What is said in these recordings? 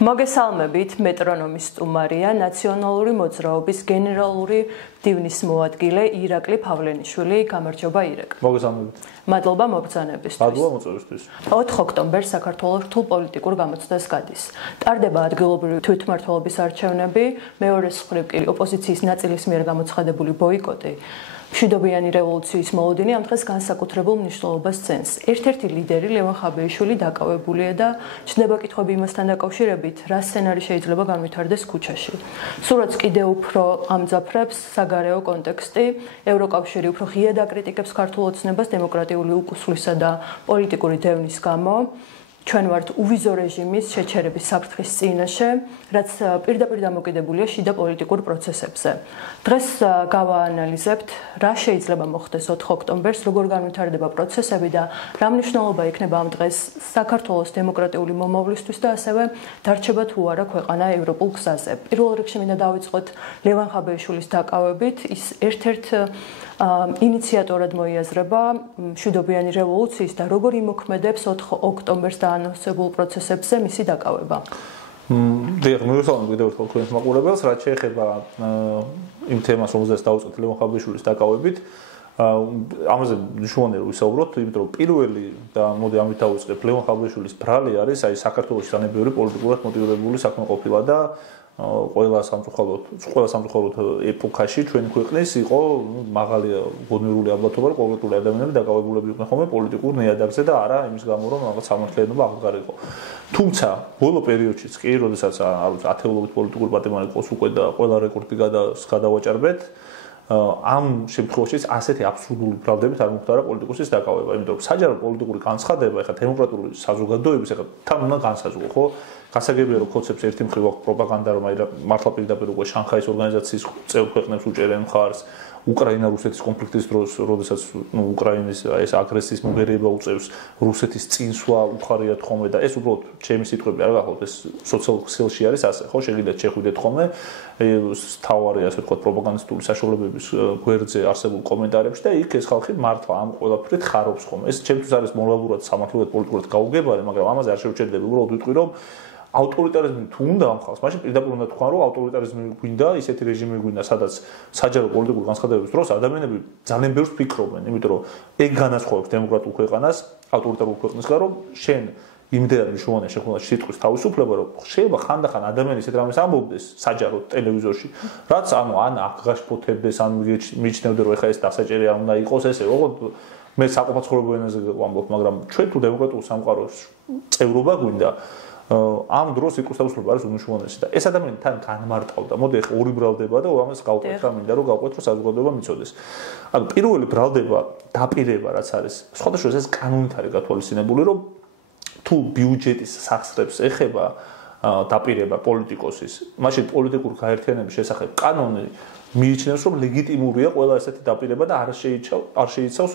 მოგესალმებით, მეტრონომის სტუმარია ნაციონალური მოძრაობის გენერალური მდივნის მოადგილე ირაკლი ფავლენიშვილი. გამარჯობა ირაკლი. მოგესალმებით. მადლობა მობრძანებისთვის. მადლობა მოწვევისთვის. 4 ოქტომბერს საქართველოს რთულ პოლიტიკურ გამოცდას გადის. ტარდება ადგილობრივი თვითმმართველობის არჩევნები, მეორე მხრივ კი ოპოზიციის ნაწილის მიერ გამოცხადებული ბოიკოტი. მშვიდობიანი რევოლუციის მოლოდინი ამ დღეს განსაკუთრებულ მნიშვნელობას ცენს. ერთ-ერთი ლიდერი ლევან ხაბეიშვილი დაკავებულია და ჩნდება კითხვები იმასთან დაკავშირებით, რა სცენარი შეიძლება განვითარდეს ქუჩაში. სურათს კიდევ უფრო ამძაფრებს საგარეო კონტექსტი, ევროკავშირი უფრო ღიად აკრიტიკებს ქართულ ოცნებას დემოკრატიული უკუსვლისა და პოლიტიკური დევნის გამო. ჩვენ ვართ უვიზო რეჟიმის შეჩერების საფრთხის წინაშე, რაც პირდაპირ დამოკიდებულია შიდა პოლიტიკურ პროცესებზე. დღეს გავაანალიზებთ, რა შეიძლება მოხდეს 4 ოქტომბერს, როგორ განვითარდება პროცესები და რა მნიშვნელობა იქნება ამ დღეს საქართველოს დემოკრატიული მომავლისთვის და ასევე დარჩება თუ არა ქვეყანა ევროპულ გზაზე. პირველ რიგში მინდა დავიწყოთ ლევან ხაბეიშვილის დაკავებით, ის ერთ-ერთ ინიციატორად მოიაზრება მშვიდობიანი რევოლუციის და როგორ იმოქმედებს 4 ოქტომბერს დაანონსებულ პროცესებზე მისი დაკავება. დიახ, მოგესალმებით კიდევ ერთხელ თქვენს მაყურებელს, რაც შეეხება იმ თემას, რომელზეც დავიწყეთ ლევან ხაბეიშვილის დაკავებით. ამაზე მნიშვნელოვანია ვისაუბროთ, იმიტომ რომ პირველი და მოდი ამით დავიწყებ, ლევან ხაბეიშვილის ბრალი არის საქართველოს განებიური პოლიტიკურად მოტივირებული საქმე ყოფილა და ყველა სამწუხაროდ ეპოქაში ჩვენი ქვეყნის იყო მაღალი გონივრული ალბათობა, რომ კონკრეტული ადამიანები დაკავებულები იყვნენ ხოლმე პოლიტიკურ ნიადაგზე და არა იმის გამო, რომ რაღაც სამართლიანობა აღდგარიყო. თუმცა ბოლო პერიოდშიც კი, როდესაც ათეულობით პოლიტიკური პატიმარი ყოს უკვე და ყველა რეკორდი გადავაჭარბეთ, ამ შემთხვევაშიც ასეთი აბსურდული ბრალდებით არ მოხდა პოლიტიკოსის დაკავება, იმიტომ რომ საჯარო პოლიტიკური განცხადება ეხლა დემოკრატიული საზოგადოების ეხლა თან უნდა განსაზღვრო, ხო? გასაგებია რომ კონცეფცია ერთი მხრივ აქვს პროპაგანდა, რომ მართლა პირდაპირ უკვე შანხაის ორგანიზაციის წევრ ქვეყნებს უჭერენ მხარს უკრაინა-რუსეთის კონფლიქტის დროს, როდესაც უკრაინის ეს აგრესიის მოგერიება უწევს რუსეთის წინსვლა უხარიათ ხოლმე და ეს უბრალოდ ჩემი სიტყვები არ გახლავთ, ეს სოციალურ ქსელში არის ასე, ხო, შეგიძლიათ შეხვიდეთ ხოლმე თავარი ასე ვთქვათ პროპაგანდისტული საშუალებების გვერდზე არსებულ კომენტარებში და იქ ეს ხალხი მართლა ამ ყველაფრით ხარობს ხოლმე. ეს ჩემთვის არის მორალურად, სამართლებრივად, პოლიტიკურად გაუგებარი, მაგრამ ამაზე არ შევჩერდები, უბრალოდ ვიტყვი რომ ავტორიტარიზმი თუ უნდა ამ ხალხს, მაშინ პირდაპირ უნდა თქვა, რომ ავტორიტარიზმი გვინდა, ისეთი რეჟიმი გვინდა, სადაც საჯარო პოლიტიკური განცხადებების დროს ადამიანები ძალიან ბევრს ფიქრობენ, იმიტომ რომ ეგ განასხვავებს დემოკრატიულ ქვეყანას ავტორიტარულ ქვეყნისგან, რომ შენ იმდენად მნიშვნელოვანია შექმნა სიტყვის თავისუფლება, რომ შეიძლება ხანდახან ადამიანი ისეთ რამეს ამბობდეს საჯარო ტელევიზორში, რაც ან აღგაშფოთებდეს, ან მიიჩნევდა, რომ ეხლა ეს დასაჭერი არ უნდა იყოს, ესე ოღონდ მე საყოფაცხოვრებო ენაზე ვამბობ, მაგრამ ჩვენ თუ დემოკრატიულ სამყაროს წევრობა გვინდა ამ დროს სიტყვის თავისუფლება არის უმნიშვნელოვანესი და ეს ადამიანი თან განმარტავდა. მოდი ახლა ორი ბრალდება და ამას გავყვეთ რა მინდა რომ გავყვეთ რომ საზოგადოება მიცოდეს. ანუ პირველი ბრალდება დაპირება რაც არის სხვადასხვა ეს კანონით არის გათვალისწინებული რომ თუ ბიუჯეტის სახსრებს ეხება დაპირება პოლიტიკოსის, მაშინ პოლიტიკური გაერთიანების შესახებ კანონი მიიჩნევს რომ ლეგიტიმურია ყველა ესეთი დაპირება და არ შეიცავს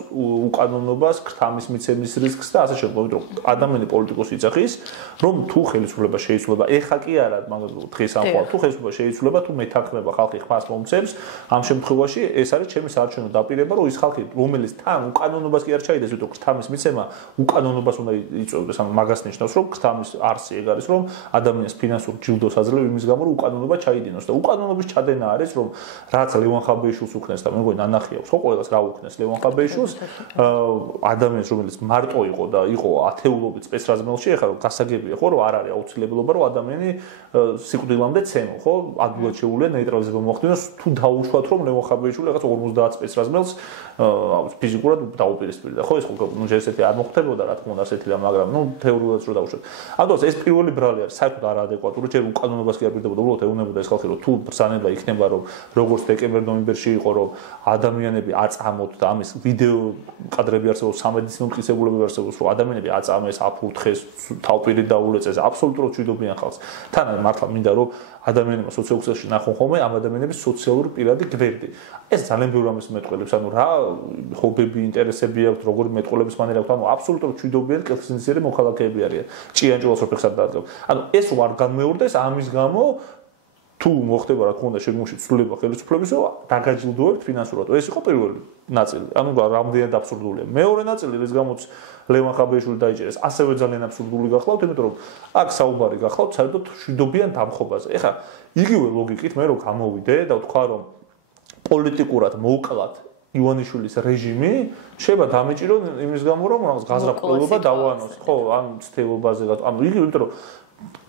უკანონობას, ქრთამის მიცემის რისკს და ასე შემდეგ, რომ ადამიანი პოლიტიკოსი იცახის, რომ თუ ხელისუფლება შეიცვლება, ეხა კი არა, მაგრამ დღეს ამ ხვალ თუ ხელისუფლება შეიცვლება, თუ მეთანხმება ხალხი ხმას მომცემს, ამ შემთხვევაში ეს არის ჩემი საარჩევნო დაპირება, რომ ის ხალხი, რომელიც თან უკანონობას კი არ ჩაიდეს, ვიდრე ქრთამის მიცემა უკანონობას უნდა იწვევდეს, ანუ მაგას ნიშნავს, რომ ქრთამის არსი ეგ არის, რომ ადამიანს ფინანსურ ჯილდოს აძლევს იმის გამო, რომ უკანონობა ჩაიდინოს და უკანონობის ჩადენა არის, რომ რაც ლევან ხაბეიშვილს უქნეს და მე მგონი ნანახი აქვს ხო ყველას რა უქნეს ლევან ხაბეიშვილს ადამიანს რომელიც მარტო იყო და იყო ათეულობით სპეცრაზმელში ეხლა რომ გასაგებია ხო რომ არ არის აუცილებლობა რომ ადამიანი სიკვდილამდე ცემო ხო ადვილად შეუძლია ნეიტრალიზება მოახდინოს თუ დაუშვათ რომ ლევან ხაბეიშვილი რაღაც 50 სპეცრაზმელს ფიზიკურად დაუპირისპირდა ხო ეს ხო ნუ ესეთი არ მოხდებოდა რა თქმა უნდა ასეთი და მაგრამ ნუ თეორიულად რო დაუშვათ ამიტომ ეს პირველი ბრალი არის საერთოდ არაადეკვატური ჯერ უკანონობას კი არ პირდებოდა უბრალოდ ეუბნებოდა ეს ხალხი რომ თუ ბრძანება იქნება რომ როგორც დეკემბერ-ნოემბერში იყო რომ ადამიანები აწამოთ და ამის ვიდეო კადრები არსებობს სამედიცინო მტკიცებულებები არსებობს რომ ადამიანები აწამეს, აფურთხეს, თავპირით დაულეწეს აბსოლუტურად მშვიდობიან ხალხს. თან მართლა მინდა რომ ადამიანებმა სოციალურ ქსელში ნახონ ხოლმე ამ ადამიანების სოციალური პირადი გვერდი. ეს ძალიან ბევრ ამას მეტყველებს, ანუ რა ჰობები, ინტერესები აქვს, როგორი მეტყველების მანერა აქვს, ანუ აბსოლუტურად მშვიდობიანი კეთილსინდისიერი მოქალაქეები არიან. ჭიანჭველას რო ფეხსად დაადგავ. ანუ ეს ვარ განმეორდეს ამის გამო თუ მოხდება რა თქმა უნდა შეგმოში ცვლილება ხელისუფლებისო დაგაჯილდოვებთ ფინანსურად. ეს იყო პირველი ნაწილი. ანუ რამდენად აბსურდულია. მეორე ნაწილი რის გამოც ლევან ხაბეიშვილი დაიჭერეს, ასევე ძალიან აბსურდული გახლავთ, იმიტომ რომ აქ საუბარი გახლავთ საერთოდ მშვიდობიან დამხობაზე. ეხლა იგივე ლოგიკით მე რო გამოვიდე და ვთქვა რომ პოლიტიკურად მოვკლათ ივანიშვილის რეჟიმი, შეიძლება დამეჭირო იმის გამო რომ რაღაც გაზრაფხულობა დავანოს, ხო, ან ცდელობაზე, ანუ იგივე, იმიტომ რომ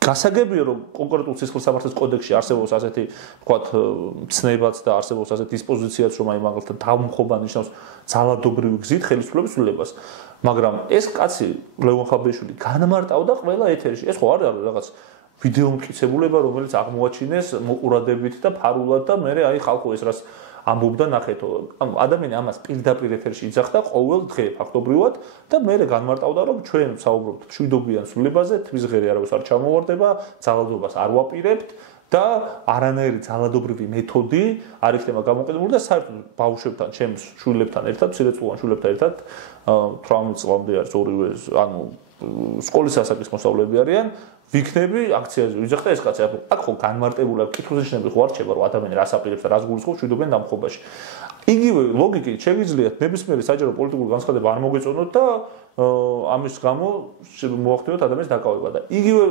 გასაგებია რომ კონკრეტულ სისხლის სამართლის კოდექსში არსებობს ასეთი ვთქვათ ცნებაც და არსებობს ასეთი დისპოზიციაც რომ აი მაგალითად დამხობა ნიშნავს ძალადობრივი გზით ხელისუფლების ცვლილებას მაგრამ ეს კაცი ლევან ხაბეიშვილი განმარტავდა ყველა ეთერში ეს ხო არ არის რაღაც ვიდეო მტკიცებულება რომელიც აღმოაჩინეს მოყურადებით და ფარულად და მე აი ხალხო ეს რას ამბობდა ნახეთო. ანუ ადამიანი ამას პირდაპირ ეთერში იძახდა ყოველ დღე ფაქტობრივად და მე განმარტავდა რომ ჩვენ საუბრობთ მშვიდობიან ცვლილებაზე, თვის ღერი არავის არ ჩამოვარდება, ძალადობას არ ვაპირებთ და არანაირი ძალადობრივი მეთოდი არ იქნება გამოყენებული და საერთოდ ბავშვებთან, ჩემს შვილებთან ერთად, მცირეწლოვან შვილებთან ერთად 18 წლამდე არის ორივე, ანუ სკოლის ასაკის მოსწავლეები არიან ვიქნები აქციაზე ვიძახდა ეს კაცი აქ ხო განმარტებული აქვს კითხვაზე შნები ხო არ რჩება რომ ადამიანი რას აპირებს და რას გულისხმობს მშვიდობიან დამხობაში იგივე ლოგიკით შეგიძლიათ ნებისმიერი საჯარო პოლიტიკური განცხადება არ მოგეწონოთ და ამის გამო მოახდინოთ ადამიანის დაკავება და იგივე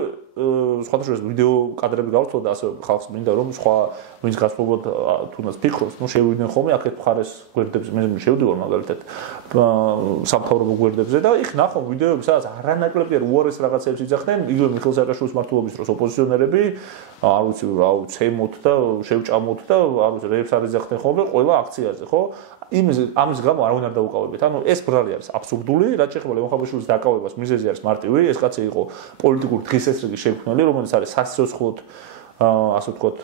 სხვადასხვა ვიდეო კადრები გავვრცელოთ და ასე ხალხს მინდა რომ სხვა ვინც გასწავლოთ თუნდაც ფიქრობს ნუ შევიდნენ ხოლმე აქეთ მხარეს გვერდებზე მე შევდივარ მაგალითად სამთავრობო გვერდებზე და იქ ნახო ვიდეოები სადაც არანაკლები უარეს რაღაცებს იძახდნენ იგივე მიხეილ სააკაშვილის მმართველობის დროს ოპოზიციონერები არ ვიცი რა ცემოთ და შევჭამოთ და არ ვიცი რეებს არ იძახდნენ ხოლმე ყველა აქციაზე ხო ამის გამო არავინ არ დაუკავებთ. ანუ ეს ბრალი არის აბსურდული, რაც შეეხება ლევან ხაბეიშვილის დაკავებას, მიზეზი არის მარტივი, ეს კაცი იყო პოლიტიკური დღესასწრების შექმნელი, რომელიც არის სასიცოცხლოდ ასე ვთქვათ,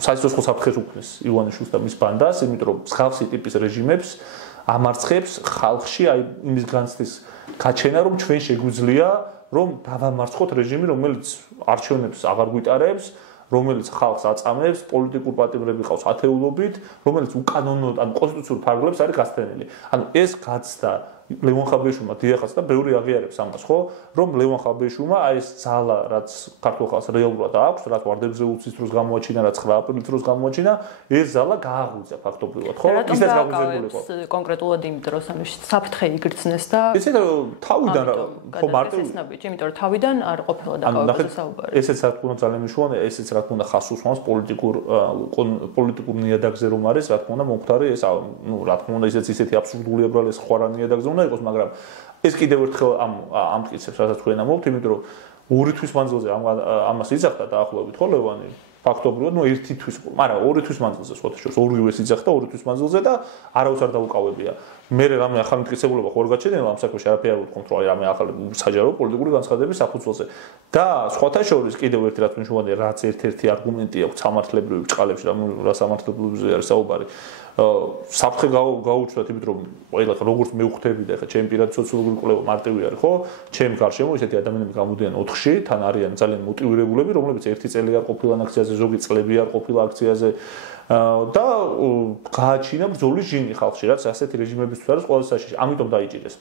სასიცოცხლო საფრთხეს უქმნის ივანიშვილს და მის ბანდას, იმიტომ რომ მსგავსი ტიპის რეჟიმებს ამარცხებს ხალხში აი იმის განცდის გაჩენა, რომ ჩვენ შეგვიძლია რომ დავამარცხოთ რეჟიმი, რომელიც არჩევნებს აღარ გვიტარებს რომელიც ხალხს აწამებს, პოლიტიკურ პატიმრები ყავს ათეულობით, რომელიც უკანონოდ, ანუ კონსტიტუციურ ფარგლებს არის გასცდენილი. ანუ ეს გაცდა ლევან ხაბეიშვილმა დიახაც და ბევრი აღიარებს ამას, ხო? რომ ლევან ხაბეიშვილმა აი ეს ძალა, რაც ქართულ ხალხს რეალურად აქვს, რაც ვარდების რევოლუციის დროს გამოაჩინა, რაც 9 აპრილის დროს გამოაჩინა, ეს ძალა გააღვიძა ფაქტობრივად, ხო? ისეთ გაღვიძებული იყო. კონკრეტულად იმ დროს ანუ საფრთხე იგრძნეს და ისეთ თავიდან ხო მარტო ისნაბიჯი, იმიტომ რომ თავიდან არ ყოფილა დაკავებაზე საუბარი. ესეც რა თქმა უნდა ძალიან მნიშვნელოვანია, ესეც რა თქმა უნდა ხას უსვამს პოლიტიკურ ნიადაგზე რომ არის, რა თქმა უნდა მომხდარი ეს, ნუ რა თქმა უნდა ისეთი აბსურდული ებრალი ეს ხوارა ნიადაგზე უნდა იყოს, მაგრამ ეს კიდევ ერთხელ ამ მტკიცებს, რასაც თქვენ ამბობთ, იმიტომ რომ 2 თვის მანძილზე ამას იძახდა დაახლოებით ხო ლევანი ფაქტობრივად, ნუ 1 თვის, მაგრამ 2 თვის მანძილზე სხვათაშორის ორივეს იძახდა 2 თვის მანძილზე და არავის არ დაუკავებია. მე რამე ახალი მტკიცებულება ხო არ გაჩენილა ამ საქმეში არაფერი არ ვთქვით, რომ აი რამე ახალი საჯარო პოლიტიკური განცხადების საფუძველზე. და სხვათა შორის კიდევ ერთი რაც მნიშვნელოვანია, რაც ერთ-ერთი არგუმენტი აქვს სამართლებრივ ბრჭყალებში, რა სამართლებრივზე არის საუბარი. საფრთხე გაუჩნდათ, იმიტომ რომ ყველა როგორც მე ვხვდები და ეხლა ჩემი პირადი სოციოლოგიური კვლევა მარტივი არის, ხო? ჩემი გარშემო ესეთი ადამიანები გამოდიან 4-ში, თან არიან ძალიან მოტივირებულები, რომლებიც 1 წელი არ ყოფილან აქციაზე, ზოგი წლები არ ყოფილა აქციაზე და გააჩინა ბრძოლის ჟინი ხალხში, რაც ასეთი რეჟიმებისთვის არის ყველაზე საშიში. ამიტომ დაიჭირეს.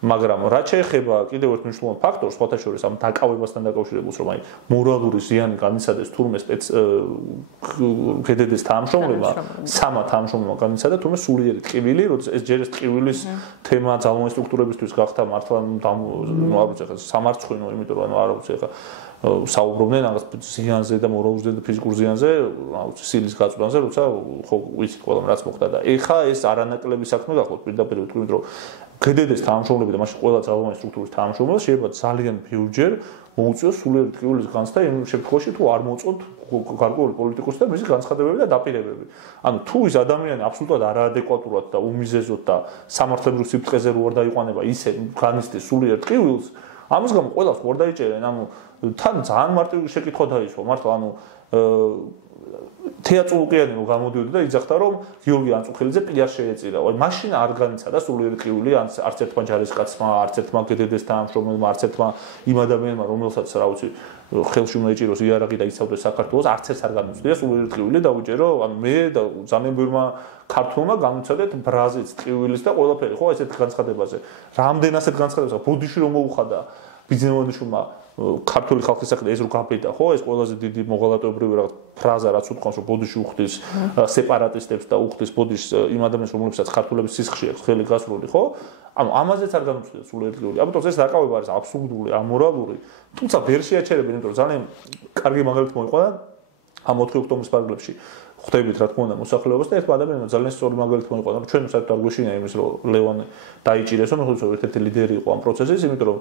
მაგრამ რაც შეეხება კიდევ ერთ მნიშვნელოვან ფაქტორს, სხვათა შორის ამ დაკავებასთან დაკავშირებულს, რომ აი მორალური ზიანი განიცადეს თურმე ქედედეს თანამშრომლობა, სამა თანამშრომლობა განიცადა თურმე სულიერი ტკივილი, როცა ეს ჯერ ეს ტკივილის თემა ძალოვანი სტრუქტურებისთვის გახდა მართლა არ ვიცი ხა სამარცხვინო, იმიტომ რომ არ ვიცი ხა საუბრობდნენ რაღაც ზიანზე და მორალურზე და ფიზიკურ ზიანზე, რა ვიცი სილის გაწვდანზე, როცა ხო ვიცი ყველამ რაც მოხდა და ეხა ეს არანაკლები საქმე გახლავთ პირდაპირ ვთქვით, რომ ქედედეს თანამშრომლები და მაშინ ყველა ძალოვანი სტრუქტურის თანამშრომლებს შეიძლება ძალიან ბევრჯერ მოუწიოს სულიერი ტკივილის განცდა იმ შემთხვევაში თუ არ მოუწოთ გარკვეული პოლიტიკოსი და მისი განცხადებები და დაპირებები. ანუ თუ ის ადამიანი აბსოლუტურად არაადეკვატურად და უმიზეზოდ და სამართლებრივ სიფრთხეზე რო არ დაიყვანება ისე განიცდის სულიერ ტკივილს, ამის გამო ყველას ხوار დაიჭერენ, ანუ თან ძალიან მარტივი შეკითხვა დაისვა, მართლა ანუ თეატრალურიანი რომ გამოდიოდა და იძახდა რომ გიორგი ანწუხელიძე პიარ შეეწირა. აი მაშინ არ განიცადა სულიერი ტკივილი არც ერთმა ჯარისკაცმა, არც ერთმა გედედეს თანამშრომელმა, არც ერთმა იმ ადამიანმა, რომელსაც რა ვიცი ხელში უნდა იჭიროს იარაღი და იცავდეს საქართველოს, არც ერთს არ განიცდია სულიერი ტკივილი დავიჭერო. ანუ მე და ძალიან ბევრმა ქართულმა განიცადეთ ბრაზილს ტკივილის და ყველაფერი, ხო, ესეთ განცხადებაზე. რამდენ ასეთ განცხადებაზე ბოდიში რომ მოუხადა ბიზნესმენებმა ქართული ხალხის სახით ეს რო გაბედა ხო ეს ყველაზე დიდი მოღალატეობრივი რაღაც ფრაზა რაც უთქვამს რომ ბოდიში უხდის სეპარატისტებს და უხდის ბოდიშს იმ ადამიანებს რომლებსაც ქართულების სისხლში აქვს ხელი გასრული ხო ანუ ამაზეც არ განუცდია სულ ერთგული ამიტომ ეს დაკავება არის აბსურდული ამორალური თუმცა ვერ შეაჩერებენ იმიტომ რომ ძალიან კარგი მაგალითი მოიყვა ამ 4 ოქტომბრის პარაგრაფში ხვდებით რა თქმა უნდა მოსახლეობას და ერთმა ადამიანმა ძალიან სწორი მაგალითი მოიყვა რომ ჩვენ საერთოდ არ გვეშინა იმის რომ ლევან დაიჭირესო მე ხუცო ერთ-ერთი ლიდერი იყო ამ პროცესის იმიტომ რომ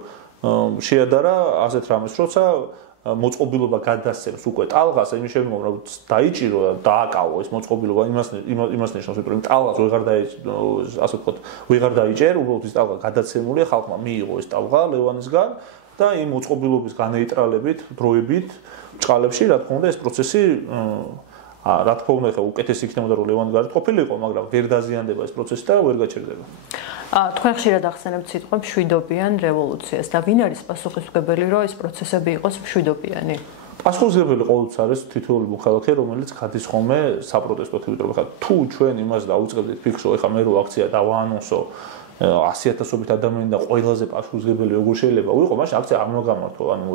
შეადარა ასეთ რამეს როცა მოწყობილობა გადასცემს უკვე ტალღას იმის შემდგომ რომ დაიჭირო და დააკავო ეს მოწყობილობა იმას ნიშნავს რომ ტალღას ასე ვთქვათ ვეღარ დაიჭერ უბრალოდ ის ტალღა გადაცემულია ხალხმა მიიღო ეს ტალღა ლევანისგან და იმ მოწყობილობის განეიტრალებით დროებით ჭყალებში რა თქმა უნდა ეს პროცესი რა თქმა უნდა ხა უკეთესი იქნებოდა რომ ლევანი გარეთყოფილიყო მაგრამ ვერ დაზიანდება ეს პროცესი და ვერ გაჩერდება თქვენ ხშირად ახსენებთ სიტყვა მშვიდობიან რევოლუციას და ვინ არის პასუხისმგებელი რომ ეს პროცესები იყოს მშვიდობიანი პასუხისმგებელი ყოველთვის არის თითოეული მოქალაქე რომელიც გადის ხოლმე საპროტესტოდ იმიტომ რომ ხა თუ ჩვენ იმას დაუწყებდით ფიქრს რომ ხა მე რო აქცია დავაანონსო 100,000-ობით ადამიანი და ყველაზე პასუხისმგებელი როგორ შეიძლება ვიყო მაშინ აქცია არ უნდა გამართო ანუ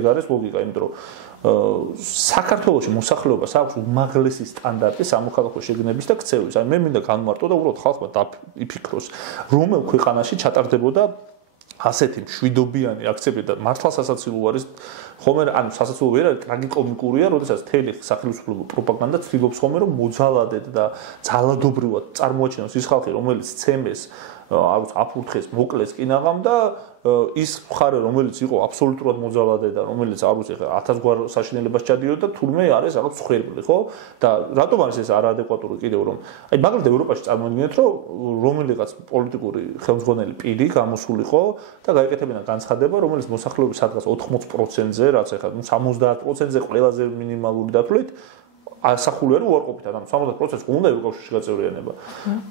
ეგ არის ლოგიკა იმიტომ რომ საქართველოში მოსახლეობას აქვს უმაღლესი სტანდარტი სამოქალაქო შეგნების და ქცევის. აი მე მინდა განმარტო და უბრალოდ ხალხმა დაიფიქროს, რომელ ქვეყანაში ჩატარდებოდა ასეთი მშვიდობიანი აქციები და მართლა სასაცილო არის ხომერ ანუ სასაცილო ვერ არის ტრაგიკომიკურია, როდესაც თელი სახელმწიფო პროპაგანდა ცდილობს ხომერ რომ მოძალადეთ და ძალადობრივად წარმოაჩინოს ის ხალხი რომელიც ცემეს აქვს აფურთხეს მოკლეს კინაღამ და ის მხარე რომელიც იყო აბსოლუტურად მოძალადე და რომელიც არ ვიცი ხა 1000 გვარ საშინელებას ჩადიოდა თურმე არის რაღაც ხვერპლი ხო და რატომ არის ეს არაადეკვატური კიდევ რომ აი მაგალითად ევროპაში წარმოიდგინეთ რომ რომელიღაც პოლიტიკური ხელმძღვანელი პირი გამოსულიყო და გაეკეთებინა განცხადება რომელიც მოსახლეობის სადღაც 80%-ზე რაც ეხლა 70%-ზე ყველაზე მინიმალური დათვლით ასახულია რომ უარყოფით ანუ 70% უნდა იყოს კავშირში გაწევრიანება.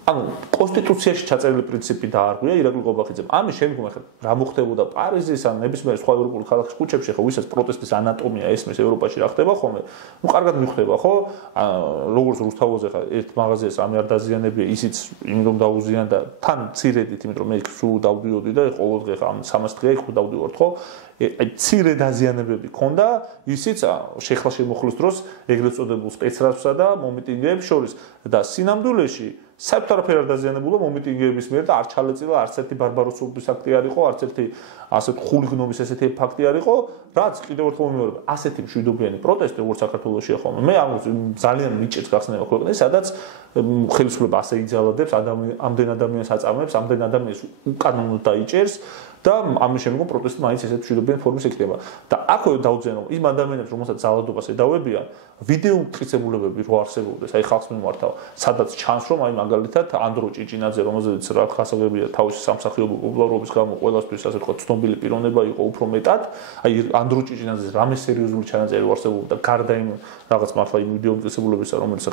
ანუ კონსტიტუციაში ჩაწერილი პრინციპი დაარღვია ირაკლი ყობახიძემ. ამის შემდგომ ახლა რა მოხდებოდა პარიზის ან ნებისმიერ სხვა ევროპულ ქალაქის ქუჩებში ხო ვისაც პროტესტის ანატომია ესმის ევროპაში რა ხდება ხოლმე. ნუ კარგად მიხვდება ხო? როგორც რუსთაველზე ხა ერთ მაღაზიას ამი არ დაზიანებია ისიც იმიტომ დაუზიან და თან ცირედით იმიტომ რომ მე სულ დავდიოდი და ყოველდღე ხა 300 დღე ხო დავდივართ ხო? აი ცირე დაზიანებები ქონდა ისიც შეხლა შემოხლის დროს ეგრეთ წოდებულ სპეცრასსა და მომიტინგეებს შორის და სინამდვილეში საერთოდ არაფერი არ დაზიანებულა მომიტინგეების მიერ და არ ჩალეწილა არც ერთი ბარბაროსობის აქტი არ იყო არც ერთი ასეთ ხულიგნობის ესეთი ფაქტი არ იყო რაც კიდევ ერთხელ მომეორება ასეთი მშვიდობიანი პროტესტი როგორც საქართველოშია ხოლმე მე ძალიან მიჭერს გახსნება ქვეყნის სადაც ხელისუფლება ასე იძალადებს ამდენ ადამიანს აწამებს ამდენ ადამიანს უკანონოდ დაიჭერს და ამის შემდგომ პროტესტი მაინც ესეთ მშვიდობიან ფორმის ექნება და აქვე დაუძენ რომ იმ ადამიანებს რომელსაც ძალადობას ედავებიან ვიდეო მტკიცებულებები რო არსებობდეს აი ხალხს მიმართავ სადაც ჩანს რომ აი მაგალითად ანდრო ჭიჭინაძე რომელზეც რა ხასაგებია თავისი სამსახიობო პოპულარობის გამო ყველასთვის ასე ვთქვათ ცნობილი პიროვნება იყო უფრო მეტად აი ანდრო ჭიჭინაძეს რამე სერიოზული ჩანაწერი არსებობდა გარდა იმ რაღაც მართლა იმ ვიდეო მტკიცებულებისა რომელიც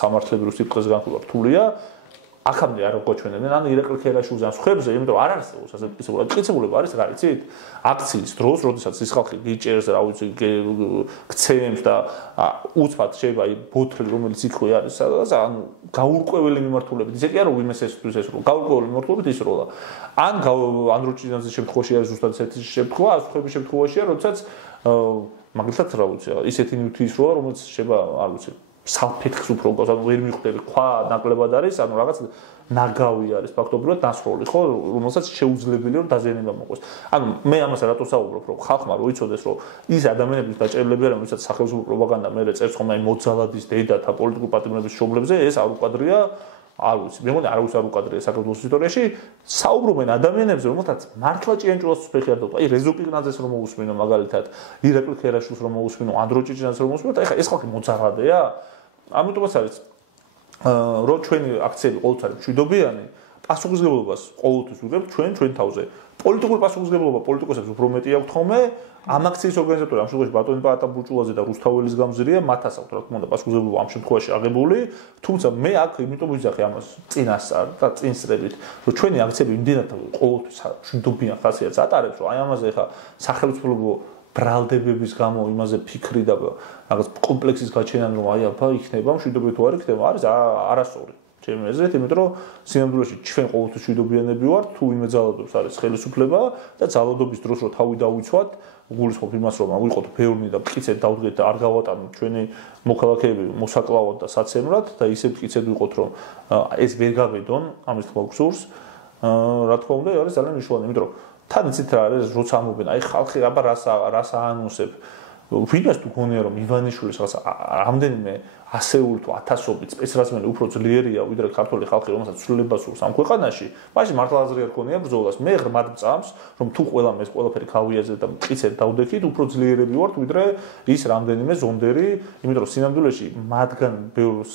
სამართლებრივ სიტყვაზე განხილვა რთულია აქამდე არ გვაჩვენებდნენ ან ირაკლი ქერაშვილის ან სხვებზე, იმიტომ არ არსებობს ასე მტკიცებულება არის რა იცით? აქციის დროს, როდესაც ის ხალხი გიჭერს, რა ვიცი, გცემს და უცბად შეიძლება აი ბოთლი რომელიც იქვე არის, სადაც ანუ გაურკვეველი მიმართულებით. ისე კი არა, ვინმე ესთვის ეს რო გაურკვეველი მიმართულებით ის როლა. ან ანდროჭინაძის შემთხვევაში არის ზუსტად ესეთი შემთხვევა, ასხების შემთხვევაშია, როდესაც მაგალითად რა ვიცი, ისეთი ნივთის როლა, რომელიც შეიძლება, არ ვიცი საფეთქს უფრო გავს, ანუ ვერ მიხვდები, ხვა ნაკლებად არის, ანუ რაღაც ნაგავი არის ფაქტობრივად დასროლი, ხო, რომელსაც შეუძლებელი რომ დაზიანება მოყოს. ანუ მე ამას რატო საუბრობ, რომ ხალხმა რო იცოდეს, რომ ის ადამიანების დაჭერილები არა, ვისაც სახელმწიფო პროპაგანდა მე წერს ხოლმე აი მოძალადის დედათა პოლიტიკურ პატრონების შობლებზე, ეს არ უკადრია, არ ვიცი, მე მგონი არავის არ უკადრია საქართველოს ისტორიაში, საუბრობენ ადამიანებზე, რომელთაც მართლა ჭიანჭულას ფეხი არ დაუწყო. აი რეზო პიგნაძეს რომ მოусმინო მაგალითად, ირაკლი ქერაშვილს რომ მოусმინო, ანდრო ჭიჭინაძეს რომ მოусმინო, აი ხა ეს ხალხი მოძალადეა? ამიტომაც არის რომ ჩვენი აქციები ყოველთვის არის მშვიდობიანი, პასუხისმგებლობას ყოველთვის ვიღებთ ჩვენ თავზე. პოლიტიკური პასუხისმგებლობა პოლიტიკოსებს უფრო მეტი აქვთ ხოლმე, ამ აქციის ორგანიზატორი ამ შემთხვევაში ბატონი პაატა ბურჭულაძე და რუსთაველის გამზრია, მათაც აქვთ რა თქმა უნდა პასუხისმგებლობა ამ შემთხვევაში აღებული, თუმცა მე აქ იმიტომ ვიზახე ამას წინასწარ და წინსწრებით, რომ ჩვენი აქციები იმდენად ყოველთვის მშვიდობიან ხასიათს ატარებს, რომ აი ამაზე ხა სახელმწიფო ბრალდებების გამო იმაზე ფიქრი და რაღაც კომპლექსის გაჩენა რომ აი აბა იქნება მშვიდობი თუ არ იქნება არის არასწორი ჩემი აზრით, იმიტომ რომ სინამდვილეში ჩვენ ყოველთვის მშვიდობიანები ვართ, თუ ვინმე ძალადობს არის ხელისუფლება და ძალადობის დროს რო თავი დავიცვათ, გულისხმობ იმას, რომ ავიღოთ ბევრი და მტკიცედ დავდგეთ და არ გავატანოთ ჩვენი მოქალაქეები მოსაკლავად და საცემრად და ისე მტკიცედ ვიყოთ, რომ ეს ვერ გავედონ ამის თქმა გსურს, რა თქმა უნდა, არის ძალიან მნიშვნელოვანი, იმიტომ რომ თან იცით რა არის, როცა ამობენ, აი ხალხი აბა რას აანონსებ. ვინმეს თუ გონია რომ ივანიშვილის რაღაც რამდენიმე ასეული თუ ათასობით სპეცრაზმენი უფრო ძლიერია ვიდრე ქართული ხალხი რომელსაც ცვლილებას სურს ამ ქვეყანაში, მაშინ მართლა აზრი არ გქონია ბრძოლას. მე ღრმად მწამს რომ თუ ყველამ ეს ყველაფერი გავიაზრეთ და მტკიცედ დავდექით, უფრო ძლიერები ვართ ვიდრე ის რამდენიმე ზონდერი, იმიტომ რომ სინამდვილეში მათგან ბევრს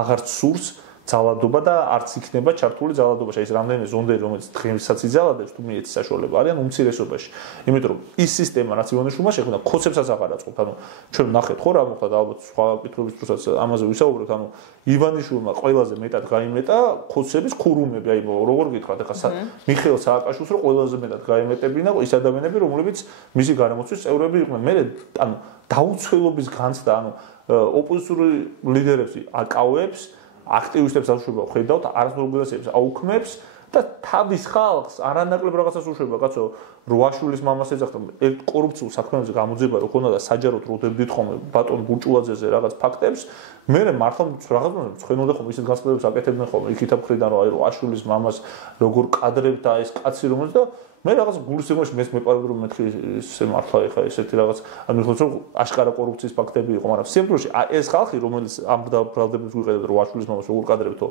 აღარ სურს ძალადობა და არც იქნება ჩართული ძალადობა. ეს რამდენიმე ზონდერი რომელიც დღესაც იძალადებს თუ მიეცი საშუალება არიან უმცირესობაში. იმიტომ რომ ის სისტემა რაც ივანიშვილმა შექმნა ქოცებსაც აღარ აწყობთ. ანუ ჩვენ ნახეთ ხო რა მოხდა და ალბათ სხვა კითხვების დროსაც ამაზე ვისაუბრებთ. ანუ ივანიშვილმა ყველაზე მეტად გაიმეტა ქოცების ქურუმები. აი როგორ გითხრათ ახლა მიხეილ სააკაშვილს რომ ყველაზე მეტად გაიმეტებინა ის ადამიანები რომლებიც მისი გარემოცვის წევრები იყვნენ. მე ანუ დაუცველობის განცდა ანუ ოპოზიციური ლიდერებს აკავებს აქტივისტებს აუშვება ხედავთ არასდროს ორგანიზაციებს აუქმებს და თავის ხალხს არანაკლებ რაღაცას უშვება კაცო 8 შვილის მამას ეძახდა კორუფციულ საქმეებზე გამოძება რო ხონდა და საჯაროდ როდებდით ხოლმე ბატონ ბურჭულაძეზე რაღაც ფაქტებს მე მართლა რაღაცა მწვენოდა ხოლმე ისეთ განცხადებებს აკეთებდნენ ხოლმე იქით მხრიდან რომ აი 8 შვილის მამას როგორ კადრებდა ეს კაცი რომელიც და მე რაღაც გულის ზემოში მე მეპარებ რომ მეთქი ისე მართლა ეხა ესეთი რაღაც ანუ ხო რომ აშკარა კორუფციის ფაქტები იყო მაგრამ სიამოვნებაში ეს ხალხი რომელიც ამ ბრალდებს ვიყედებ რომ 8 შვილის მამას როგორ კადრებთო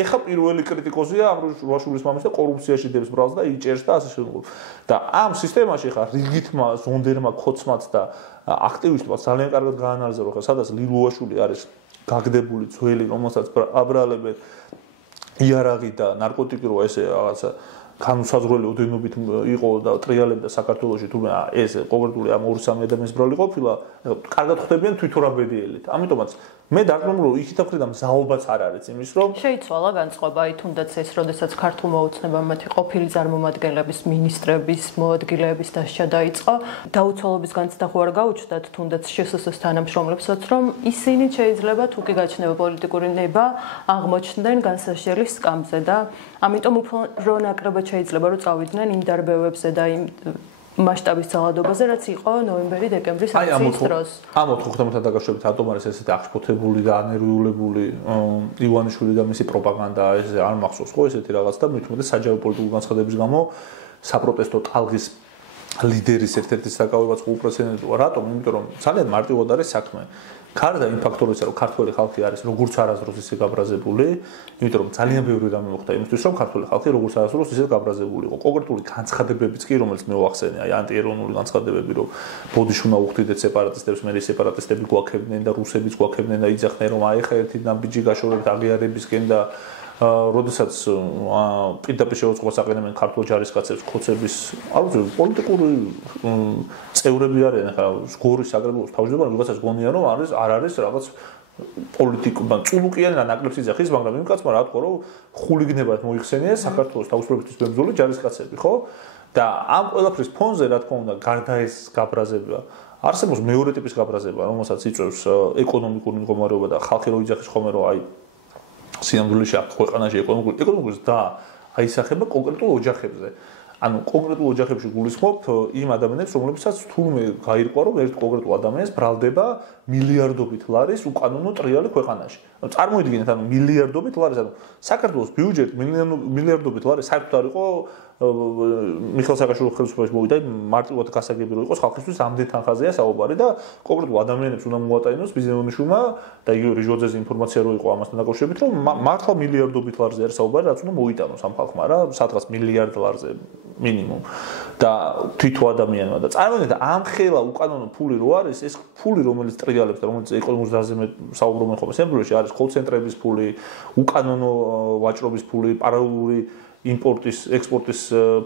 ეხა პირველი კრიტიკოზია ამ 8 შვილის მამის და კორუფციაში დებს ბრალს და იჭერს და ასე შემდგომ და ამ სისტემაში ხა რიგითმა ზონდერმა ქოცმაც და აქტივისტებმა ძალიან კარგად გაანალიზა რომ ხა სადაც ლილუაშვილი არის გაგდებული ძველი რომელსაც აბრალებენ იარაღი და ნარკოტიკი რო ესე რაღაცა განუსაზღვრელი ოდენობით იყო და ტრიალებდა საქართველოში თუმცა ეს კონკრეტული ამ 2-3 ადამიანის ბრალი ყოფილა კარგად ხვდებიან თვითორაბედიელით ამიტომაც მე დაგმობ რომ იქით მხრიდან ზაობაც არ არის იმის რომ შეიცვალა განწყობა აი თუნდაც ეს როდესაც ქართულ მოუცნებამ მათი ყოფილი წარმომადგენლების მინისტრების მოადგილეების დასჯა დაიწყო დაუცველობის განცდა ხო არ გაუჩნდათ თუნდაც შსს თანამშრომლებსაც რომ ისინი შეიძლება თუ კი გაჩნდება პოლიტიკური ნება აღმოჩნდნენ განსაშელის სკამზე და ამიტომ უფრო ნაკლებად შეიძლება რომ წავიდნენ იმ დარბევებზე და იმ მასშტაბის ძალადობაზე რაც იყო ნოემბერი-დეკემბრის აქციის დროს. ამ 4-5-თან დაკავშირებით ატომარის ესეთი აღშფოთებული და ანერვიულებული ივანიშვილი და მისი პროპაგანდა ეს არ მახსოვს ხო ესეთი რაღაც და მithumedes საჯარო პოლიტიკური განცხადების გამო საპროტესტო ტალღის ლიდერის ერთ-ერთი საკავებაც უპრეცედენტოა. რატომ? იმიტომ რომ ძალიან მარტივად არის საქმე. გარდა იმ ფაქტორისა, რომ ქართული ხალხი არის როგორც არასდროს ისე გაბრაზებული, იმიტომ რომ ძალიან ბევრი რამე მოხდა იმისთვის, რომ ქართული ხალხი როგორც არასდროს ისე გაბრაზებული იყო. კონკრეტული განცხადებებიც კი, რომელიც მე ვახსენე, აი ანტიეროვნული განცხადებები, რომ ბოდიშუნა უხდიდეთ სეპარატისტებს, მე სეპარატისტები გვაქებდნენ და რუსებიც გვაქებდნენ და იძახდნენ, რომ აი ხა ერთი ნაბიჯი გაშორებთ აღიარებისკენ და როდესაც პირდაპირ შეუწყობას აყენებენ ქართულ ჯარისკაცებს ქოცების აუცილებლად პოლიტიკური წევრები არიან ხა გორის საგრებულოს თავმჯდომარე ვიღაცას გონია რომ არ არის რაღაც პოლიტიკურმა წულუკიანი ნაკლებს იძახის მაგრამ იმ კაცმა რა თქო რომ ხულიგნებად მოიხსენია საქართველოს თავისუფლებისთვის მებრძოლი ჯარისკაცები ხო და ამ ყველაფრის ფონზე რა თქმა უნდა გარდა ეს გაბრაზება არსებობს მეორე ტიპის გაბრაზება რომელსაც იწვევს ეკონომიკური მდგომარეობა და ხალხი რო იძახის ხოლმე რომ აი სინამდვილეში ქვეყანაში ეკონომიკურს და აისახება კონკრეტულ ოჯახებზე. ანუ კონკრეტულ ოჯახებში გულისხმობ იმ ადამიანებს, რომლებსაც თურმე გაირკვა, რომ ერთ კონკრეტულ ადამიანს ბრალდება მილიარდობით ლარის უკანონო ტრიალი ქვეყანაში. ანუ წარმოიდგინეთ, ანუ მილიარდობით ლარის, ანუ საქართველოს ბიუჯეტი მილიარდობით ლარის საერთოდ არ იყო მიხეილ სააკაშვილის ხელისუფლებაში მოვიდა, მარტივად გასაგები რო იყოს ხალხისთვის ამდენ თანხაზეა საუბარი და კონკრეტულ ადამიანებს უნდა მოატაინოს ბიზნესმენებმა და იგივე რიჟოძეზე ინფორმაცია რო იყო ამასთან დაკავშირებით, რომ მართლა მილიარდობით ლარზე არის საუბარი, რაც უნდა მოიტანოს ამ ხალხმა რა, სადღაც მილიარდ ლარზე მინიმუმ და თვითო ადამიანმა და წარმოიდგინეთ ამ ხელა უკანონო ფული რო არის ეს ფული რომელიც ტრიალებს და რომელიც ეკონომიკის დაზზე საუბრობენ ხოლმე სემბროში არის კოლ-ცენტრების ფული უკანონო ვაჭრობის ფული პარალელური იმპორტის ექსპორტის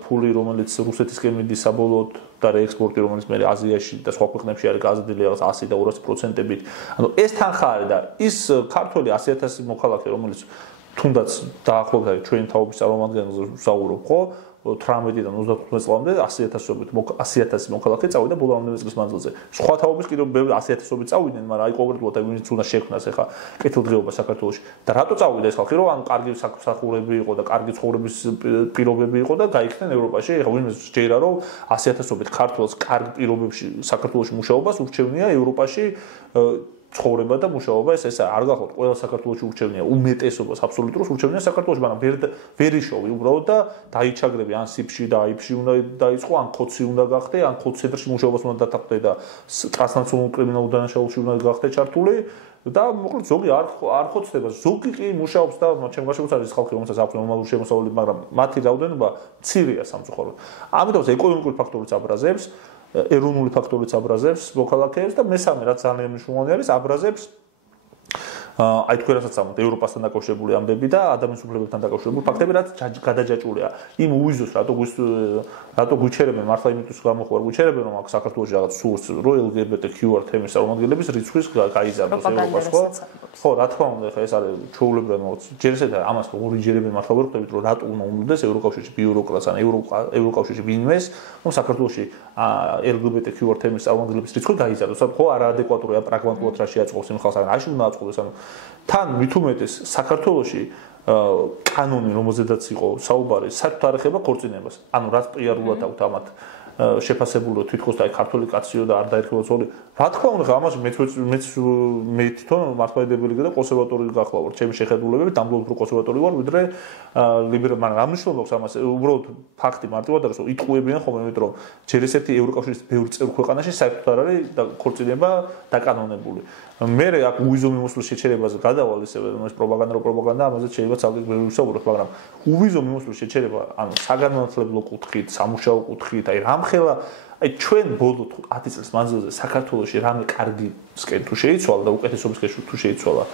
ფული რომელიც რუსეთისკენ მიდის საბოლოოდ და რეექსპორტი რომელიც მე აზიაში და სხვა ქვეყნებში არის გაზრდილი რაღაც 100 და 200%-ით ანუ ეს თანხა არის და ის ქართველი 100,000 მოქალაქე რომელიც თუნდაც დაახლოებით ჩვენი თაობის წარმომადგენელზე ვსაუბრობ ხო 18-დან 35 წლამდე 100,000 მოქალაქე წავიდა ბოლო რამდენიმე წლის მანძილზე. სხვა თაობის კიდევ ბევრი 100,000 წავიდნენ, მაგრამ აი კონკრეტულად ვინც უნდა შექმნას ახლა კეთილდღეობა საქართველოში. და რატო წავიდა ეს ხალხი, რომ ან კარგი სამსახურები იყო და კარგი ცხოვრების პირობები იყო და გაიქცნენ ევროპაში. ახლა ვინმე შეერა რომ 100,000 ქართველს კარგ პირობებში საქართველოში მუშაობას ურჩევნია ევროპაში ცხოვრება და მუშაობა ეს არ გახოთ ყველა საქართველოში ურჩევნია უმეტესობას აბსოლუტურს ურჩევნია საქართველოში მაგრამ ვერ იშოვი უბრალოდ და დაიჩაგრები ან სიფში და აიფში უნდა დაიწყო ან ხოცი უნდა გახდე ან ხოცცენტრში მუშაობას უნდა დათანხმდე და ტრანსნაციონალურ კრიმინალურ დანაშაულში უნდა გახდე ჩართული და მოკლედ ზოგი არ ხოცდება ზოგი კი მუშაობს და ჩემ გაშუქებას არის ხალხი რომელსაც აქვს ნორმალური შემოსავალი მაგრამ მათი რაოდენობა მცირეა სამწუხაროდ ამიტომ ეკონომიკური ფაქტორიც აბრაზებს ეროვნული ფაქტორიც აბრაზებს მოქალაქეებს და მესამე რაც ძალიან მნიშვნელოვანი არის აბრაზებს აი თქვენ რასაც ამბობთ ევროპასთან დაკავშირებული ამბები და ადამიანის უფლებებთან დაკავშირებული ფაქტები რაც გადაჯაჭვულია იმ უიზოს რატო გვიჩერებენ მართლა იმიტოს გამოხوار გვიჩერებენ რომ აქ საქართველოში რაღაც სურს რო LGBTQ-არ თემის წარმომადგენლების რიცხვის გაიზარდოს ევროპას ხო რა თქმა უნდა ხა ეს არის ჩვეულებრივად მოც ჯერ ესეთა ამას ორი ჯერებენ მართლა ვერ ხვდებით რომ რატო უნდა უნდეს ევროკავშირში ბიუროკრატს ან ევროკავშირში ვინმეს რომ საქართველოში LGBTQ-არ თემის წარმომადგენლების რიცხვი გაიზარდოს ხო არაადეკვატურია პრაგმატულად რა შეაწყობს იმ ხალხს ან რაში უნდა აწყდეს ანუ თან მით უმეტეს საქართველოში კანონი რომელზედაც იყო საუბარი საერთოდ არ ეხება ქორწინებას ანუ რაც პრიორულად აქვს ამათ შეფასებულო თვითონ და ქართული კაციო და არ დაერქვა ზოლი რა თქმა უნდა ამას მე თვითონ მართლმადიდებელი და კონსერვატორი გახლა ვარ ჩემი შეხედულებები დამბლობ რო კონსერვატორი ვარ ვიდრე ლიბერალი მაგრამ ამ მნიშვნელობას ამას უბრალოდ ფაქტი მარტივად არის რომ იტყუებიან ხოლმე იმიტომ რომ ჯერ ესეთი ევროკავშირის ბევრი წევრ ქვეყანაში საერთოდ არ არის ქორწინება დაკანონებული მე აქ უვიზო მიმოსვლის შეჩერებაზე გადავალ ისე ეს პროპაგანდა ამაზე შეიძლება ცალკე ვერ ვისაუბროთ მაგრამ უვიზო მიმოსვლის შეჩერება ანუ საგანმანათლებლო კუთხით სამუშაო კუთხით აი რამხელა აი ჩვენ ბოლო 10 წელს მანძილზე საქართველოში რამე კარგისკენ თუ შეიცვალა და უკეთესობისკენ თუ შეიცვალა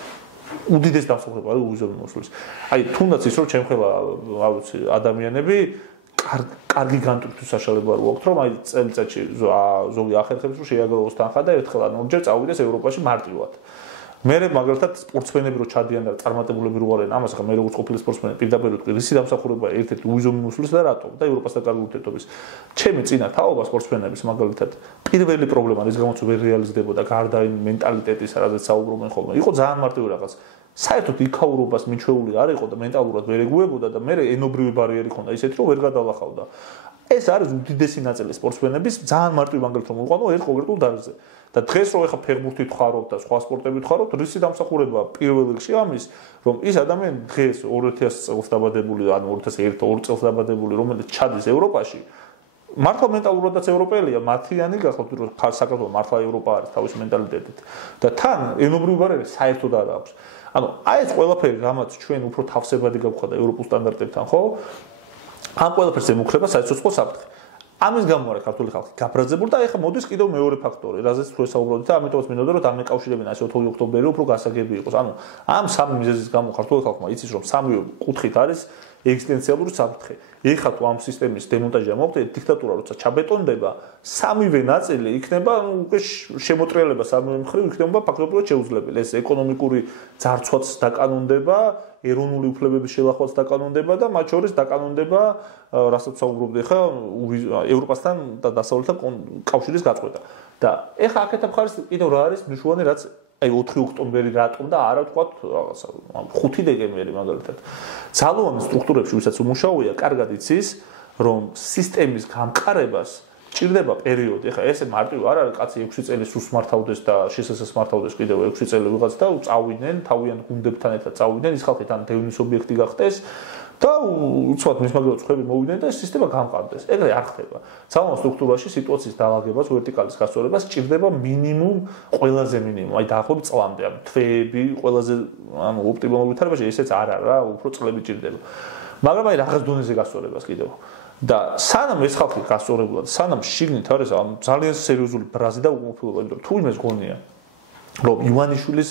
უდიდეს დასახვება არის უვიზო მიმოსვლის აი თუნდაც ის რომ ჩემხელა რა ვიცი ადამიანები კარგი განტვირთვის საშუალება არ გვაქვს რომ აი წელიწადში ზოგი ახერხებს რომ შეაგროვოს თანხა და ერთხელ ან ორჯერ წავიდეს ევროპაში მარტივად მე მაგალითად სპორტსმენები რო ჩადიან და წარმატებულები რო არიან ამას ახლა მე როგორც ყოფილი სპორტსმენი პირდაპირ ვიტყვი რისი დამსახურება ერთ-ერთი უვიზო მიმოსვლის და რატომ და ევროპასთან კარგი ურთიერთობის ჩემი წინა თაობა სპორტსმენების მაგალითად პირველი პრობლემა რის გამოც ვერ რეალიზდებოდა გარდა იმ მენტალიტეტის რაზეც საუბრობენ ხოლმე იყო ძალიან მარტივი რაღაც საერთოდ იქაურობას მიჩვეული არ იყო და მენტალურად ვერ ეგუებოდა და მე ენობრივი ბარიერი ქონდა ისეთი რომ ვერ გადალახავდა ეს არის უდიდესი ნაწილი სპორტსმენების ძალიან მარტივი მაგალითად რომ ვიყვანო ერთ კონკრეტულ დარგზე და დღეს რო ეხა ფეხბურთით ხარობ და სხვა სპორტებით ხარობ რისი დამსახურება პირველ რიგში ამის რომ ის ადამიანი დღეს 2000 წელს დაბადებული ანუ 2001-2 წელს დაბადებული რომელიც ჩადის ევროპაში მართლა მენტალურადაც ევროპელია მათიანი გახლავთ რომ საქართველოს მართლა ევროპა არის თავის მენტალიტეტით და თან ენობრივი ბარიერი საერთოდ არ აქვს ანუ აი ეს ყველაფერი რამაც ჩვენ უფრო თავსებადი გავხდა ევროპულ სტანდარტებთან ხო ამ ყველაფერს ემუქრება საერთო საფრთხე ამის გამო არის ქართული ხალხი გაბრაზებული და ეხლა მოდის კიდევ მეორე ფაქტორი რაზეც თქვენ საუბრობთ და ამიტომაც მინდოდა რომ დამეკავშირებინა ასე 4 ოქტომბერი უფრო გასაგები იყოს ანუ ამ სამი მიზეზის გამო ქართული ხალხმა იცის რომ სამივე კუთხით არის ეგზისტენციალური საფრთხე ეხლა თუ ამ სისტემის დემონტაჟი ამოვხდეთ დიქტატურა როცა ჩაბეტონდება სამივე ნაწილი იქნება უკვე შემოტრიალება სამივე მხრივ იქნება ფაქტობრივად შეუძლებელი ეს ეკონომიკური ძარცვაც დაკანონდება ეროვნული უფლებების შელახვაც დაკანონდება და მათ შორის დაკანონდება რასაც საუბრობდი ხა ევროპასთან და დასავლეთთან კავშირის გაწყვეტა და ეხლა აქეთ მხარეს კიდევ რა არის მნიშვნელოვანი რაც აი 4 ოქტომბერი რატომ და არა თქვა რაღაცა 5 დეკემბერი მაგალითად ძალოვანი სტრუქტურებში ვისაც უმუშაოია კარგად იცის რომ სისტემის გამყარებას ჭირდება პერიოდი ეხლა ესე მარტივ არ არის კაცი 6 წელი სულს მართავდეს და შესაძლოა მართავდეს კიდევ 6 წელი ვიღაც და წავიდნენ თავიანთ გუნდებთან ერთად წავიდნენ ის ხალხი თან დევნის ობიექტი გახდეს და უცბად მის მაგალითად ხვები მოვიდნენ და ეს სისტემა გამყარდეს ეგრე არ ხდება ძალოვან სტრუქტურაში სიტუაციის დაალაგებას ვერტიკალის გასწორებას ჭირდება მინიმუმ ყველაზე მინიმუმ აი დაახლოებით წლამდე ამ თვეები ყველაზე ანუ ოპტიმალურ ვითარებაში ესეც არ არის რა უფრო წლები ჭირდება მაგრამ აი რაღაც დონეზე გასწორებას კიდევ და სანამ ეს ხალხი გასწორებულად სანამ შიგნით არის ძალიან სერიოზული ბრაზი და უკმაყოფილება იმიტომ თუ იმეს გონია რომ ივანიშვილის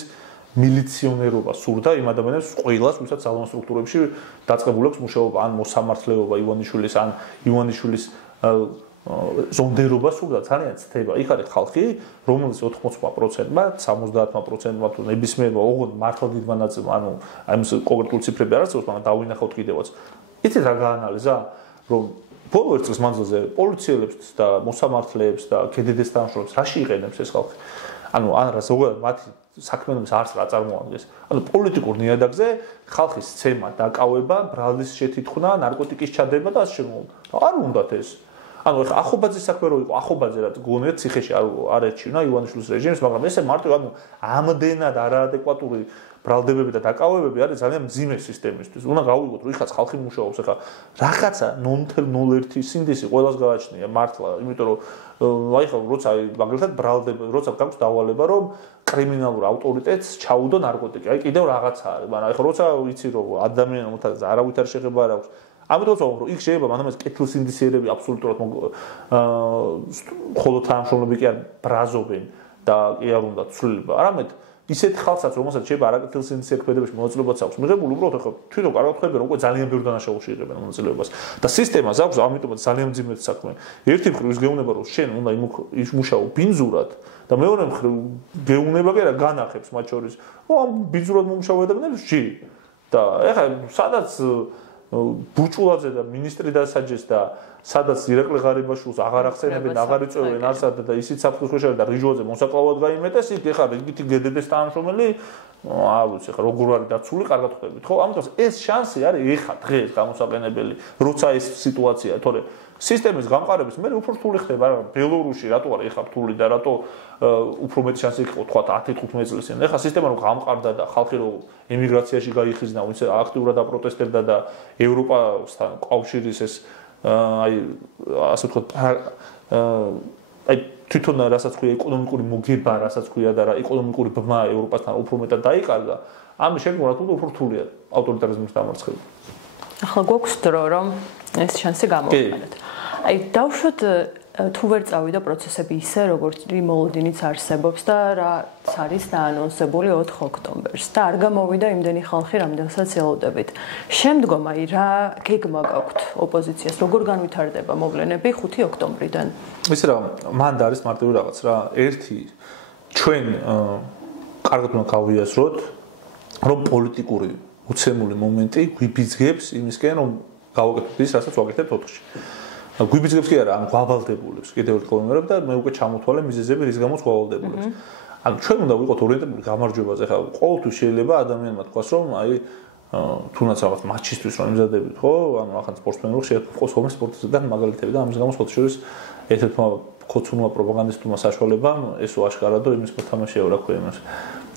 მილიციონერობა სურდა იმ ადამიანებს ყველას ვისაც ძალოვან სტრუქტურებში დაწყებულებს მუშაობა ან მოსამართლეობა ივანიშვილის ან ივანიშვილის ზონდერობა სურდა ძალიან ცდება იქ არის ხალხი რომელიც 80%-მა 70%-მა თუ ნებისმიერმა ოღონდ მართლა დიდმა ნაწილმა ანუ აი ეს კონკრეტული ციფრები არ არსებობს მაგრამ დავინახავთ კიდევაც იცით რა გაანალიზა რომ ბოლო წელს მანძილზე პოლიციელებს და მოსამართლეებს და KDD-ს თანამშრომლებს რაში იყენებს ეს ხალხი? ანუ ან რა ზოგადად მათი საქმიანობის არც რა წარმოადგენს. ანუ პოლიტიკურ ნიადაგზე ხალხის ცემა, დაკავება, ბრალდის შეთითხნა, ნარკოტიკის ჩადება და ასე შემოუდა. არ უნდათ ეს. ანუ ეხა ახობაძის საქმე რო იყო, ახობაძე რა გონია ციხეში არ ეჩვენა ივანიშვილის რეჟიმს, მაგრამ ესე მარტო ანუ ამდენად არაადეკვატური ბრალდებები და დაკავებები არის ძალიან მძიმე სისტემისთვის. უნდა გავიგოთ, რომ იხაც ხალხი მუშაობს, ეხა რაღაცა 0.01 სინდისი ყველას გააჩნია მართლა, იმიტომ რომ აი ხო როცა მაგალითად ბრალდება, როცა გაქვს დავალება, რომ კრიმინალურ ავტორიტეტს ჩაუდო ნარკოტიკი. აი კიდევ რაღაცა არის, მაგრამ აი ხო როცა ვიცი რომ ადამიანთან არავითარ შეხება არ აქვს. ამიტომ რომ იქ შეიძლება მანამდე კეთილსინდისიერები აბსოლუტურად ხოლო თანამშრომლები კი არ ბრაზობენ და კი არ უნდა ცვლილება. არამედ ისეთ ხალხსაც რომელსაც შეიძლება არაკეთილსინდისიერ ქმედებაში მონაწილეობაც აქვს მიღებული, უბრალოდ ახლა თვითონ კარგად ხვდებიან, უკვე ძალიან ბევრ დანაშაულში იღებენ მონაწილეობას. და სისტემას აქვს, ამიტომაც ძალიან მძიმედ საქმე. ერთი მხრივ ის გეუბნება, რომ შენ უნდა იმუშაო ბინძურად და მეორე მხრივ გეუბნება კი რა განახებს მათ შორის. ამ ბინძურად მომუშავე ადამიანებს ში. და ეხლა სადაც ბუჭულაძე და მინისტრი დასაჯეს და სადაც ირაკლი ღარიბაშვილს აღარ ახსენებენ, აღარ იწევენ არსად და ისიც საფრთხეში და რიჟოაძე მოსაკლავად გაიმეტეს, იქ ეხლა რიგითი GDD-ს თანამშრომელი, არ ვიცი, ეხლა როგორ არის დაცული, კარგად ხვდებით, ხო? ამიტომ ეს შანსი არის ეხლა დღეს გამოსაყენებელი, როცა ეს სიტუაცია, თორე სისტემის გამყარების მე უფრო რთული ხდება, რა ბელორუსში რატო არის ეხლა რთული და რატო უფრო მეტი შანსი იყო თქვა 10-15 წელიწადში. ეხლა სისტემა რო გამყარდა და ხალხი რო ემიგრაციაში გაიხიზნა, ვინც აქტიურად აპროტესტებდა და ევროპასთან კავშირის ეს აი ასე ვთქვათ აი თვითონ რასაც ქვია ეკონომიკური მოგება, რასაც ქვია და რა ეკონომიკური ბმა ევროპასთან უფრო მეტად დაიკარგა, ამის შექმნა თუნდაც უფრო რთულია ავტორიტარიზმის დამარცხება. ახლა გვაქვს დრო რომ ეს შანსი გამოვიყენოთ. აი დავშვათ თუ ვერ წავიდა პროცესები ისე როგორც მოლოდინიც არსებობს და რაც არის დაანონსებული 4 ოქტომბერს და არ გამოვიდა იმდენი ხალხი რამდენსაც ელოდებით. შემდგომ აი რა გეგმა გაქვთ ოპოზიციას, როგორ განვითარდება მოვლენები 5 ოქტომბრიდან? ისე რა, მან და არის მარტივი რაღაც რა, ერთი ჩვენ კარგად უნდა გავიაზროთ, რომ პოლიტიკური უცემული მომენტი გვიბიძგებს იმისკენ, რომ გავაკეთოთ ის, რასაც ვაკეთებთ 4-ში. გვიბიძგებს კი არა, ან გვავალდებულებს. კიდევ ერთხელ ვიმეორებ და მე უკვე ჩამოთვალე მიზეზები, რის გამოც გვავალდებულებს. ანუ ჩვენ უნდა ვიყოთ ორიენტირებული გამარჯვებაზე. ხა ყოველთვის შეიძლება ადამიანმა თქვას, რომ აი თუნდაც რაღაც მატჩისთვის რომ იმზადებით, ხო? ანუ ახლა სპორტსმენი რო შეიძლება იყოს ხოლმე სპორტისგან მაგალითები და ამის გამო შორის ერთ-ერთმა ქოცუნმა პროპაგანდისტულმა საშუალებამ ესო აშკარადო იმის მოთამაშეა რა ქვია იმას.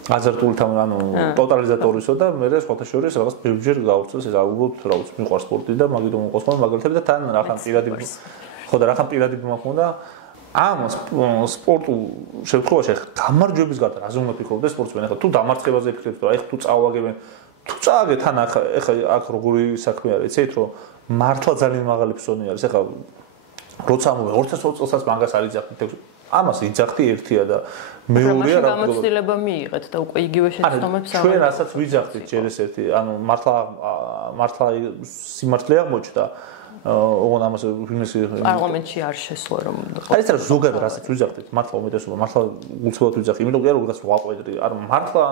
აზარტული ანუ ტოტალიზატორისო და მე სხვათა შორის რაღაც ბევრჯერ გავუწევს ეს აუბრალოდ რა ვიცი მიყვარს სპორტი და მაგიტომ მოყავს ხოლმე მაგალითები და თან რახან პირადი ხო და რახან პირადი მომხმოდა ამ სპორტულ შემთხვევაში გამარჯვების გარდა რაზე უნდა ფიქრობდეს სპორტსმენი ახლა თუ დამარცხებაზე ფიქრობთ რომ აი თუ წავაგებენ თუ წააგეთ თან ახლა აქ როგორი საქმე არის იცით რომ მართლა ძალიან მაღალი ფსონი არის ახლა როცა 2020 წელსაც მაგას არ იძახით ამას იძახთი ერთია და მეორეა რა გამოცდილება მიიღეთ და უკვე იგივე შეცდომებს ჩვენ რასაც ვიძახთით ჯერ ეს ერთი ანუ მართლა სიმართლე აღმოჩნდა ოღონდ ამას პარლამენტში არ შესვლა რომ არის რა ზოგადად რასაც ვიძახთით მართლა უმეტესობა მართლა უცბად ვიძახი იმიტომ რომ როგორაც ვაყვედრი არ მართლა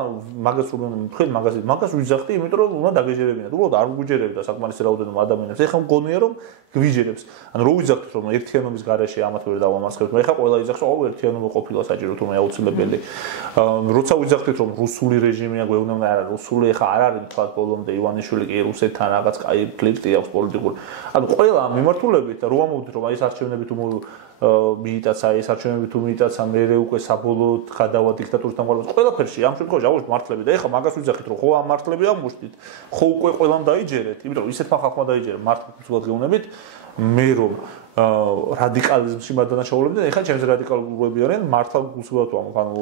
მაგას რომ თქვენ მაგას ვიძახთი იმიტომ რომ უნდა დაგეჯერებინათ უბრალოდ არ გვიჯერებდა საკმარისი რაოდენობა ადამიანებს ეხლა მგონია რომ გვიჯერებს ანუ რო ვიძახთით რომ ერთიანობის გარეშე ამათ ვერ დავამარცხებთ მე ეხლა ყველა იძახს რომ ერთიანობა ყოფილა საჭირო თუმცა აუცილებელი როცა ვიძახთით რომ რუსული რეჟიმია გვეუბნება არა რუსული ეხლა არ არის თქვა ბოლომდე ივანიშვილი კი რუსეთთან რაღაც კაი ფლიქტი აქვს პოლიტიკური ანუ ყველა მიმართულებით და რო ამოვდით რომ აი ეს არჩევნები თუ მიიტაცა ეს არჩევნები თუ მიიტაცა მე უკვე საბოლოოდ გადავა დიქტატურის დამყარებას ყველაფერში ამ შემთხვევაში აღნიშნეთ მართლები და ეხლა მაგას ვიძახით რომ ხო ამ მართლები აღმოჩნდით ხო უკვე ყველამ დაიჯერეთ იმიტომ რომ ისეთმა ხალხმა დაიჯერა მართლად გეუბნებით მე რომ რადიკალიზმში მადანაშაულებდნენ ეხლა ჩემს რადიკალურები არიან მართლა გულსუბრად ვამბობ ანუ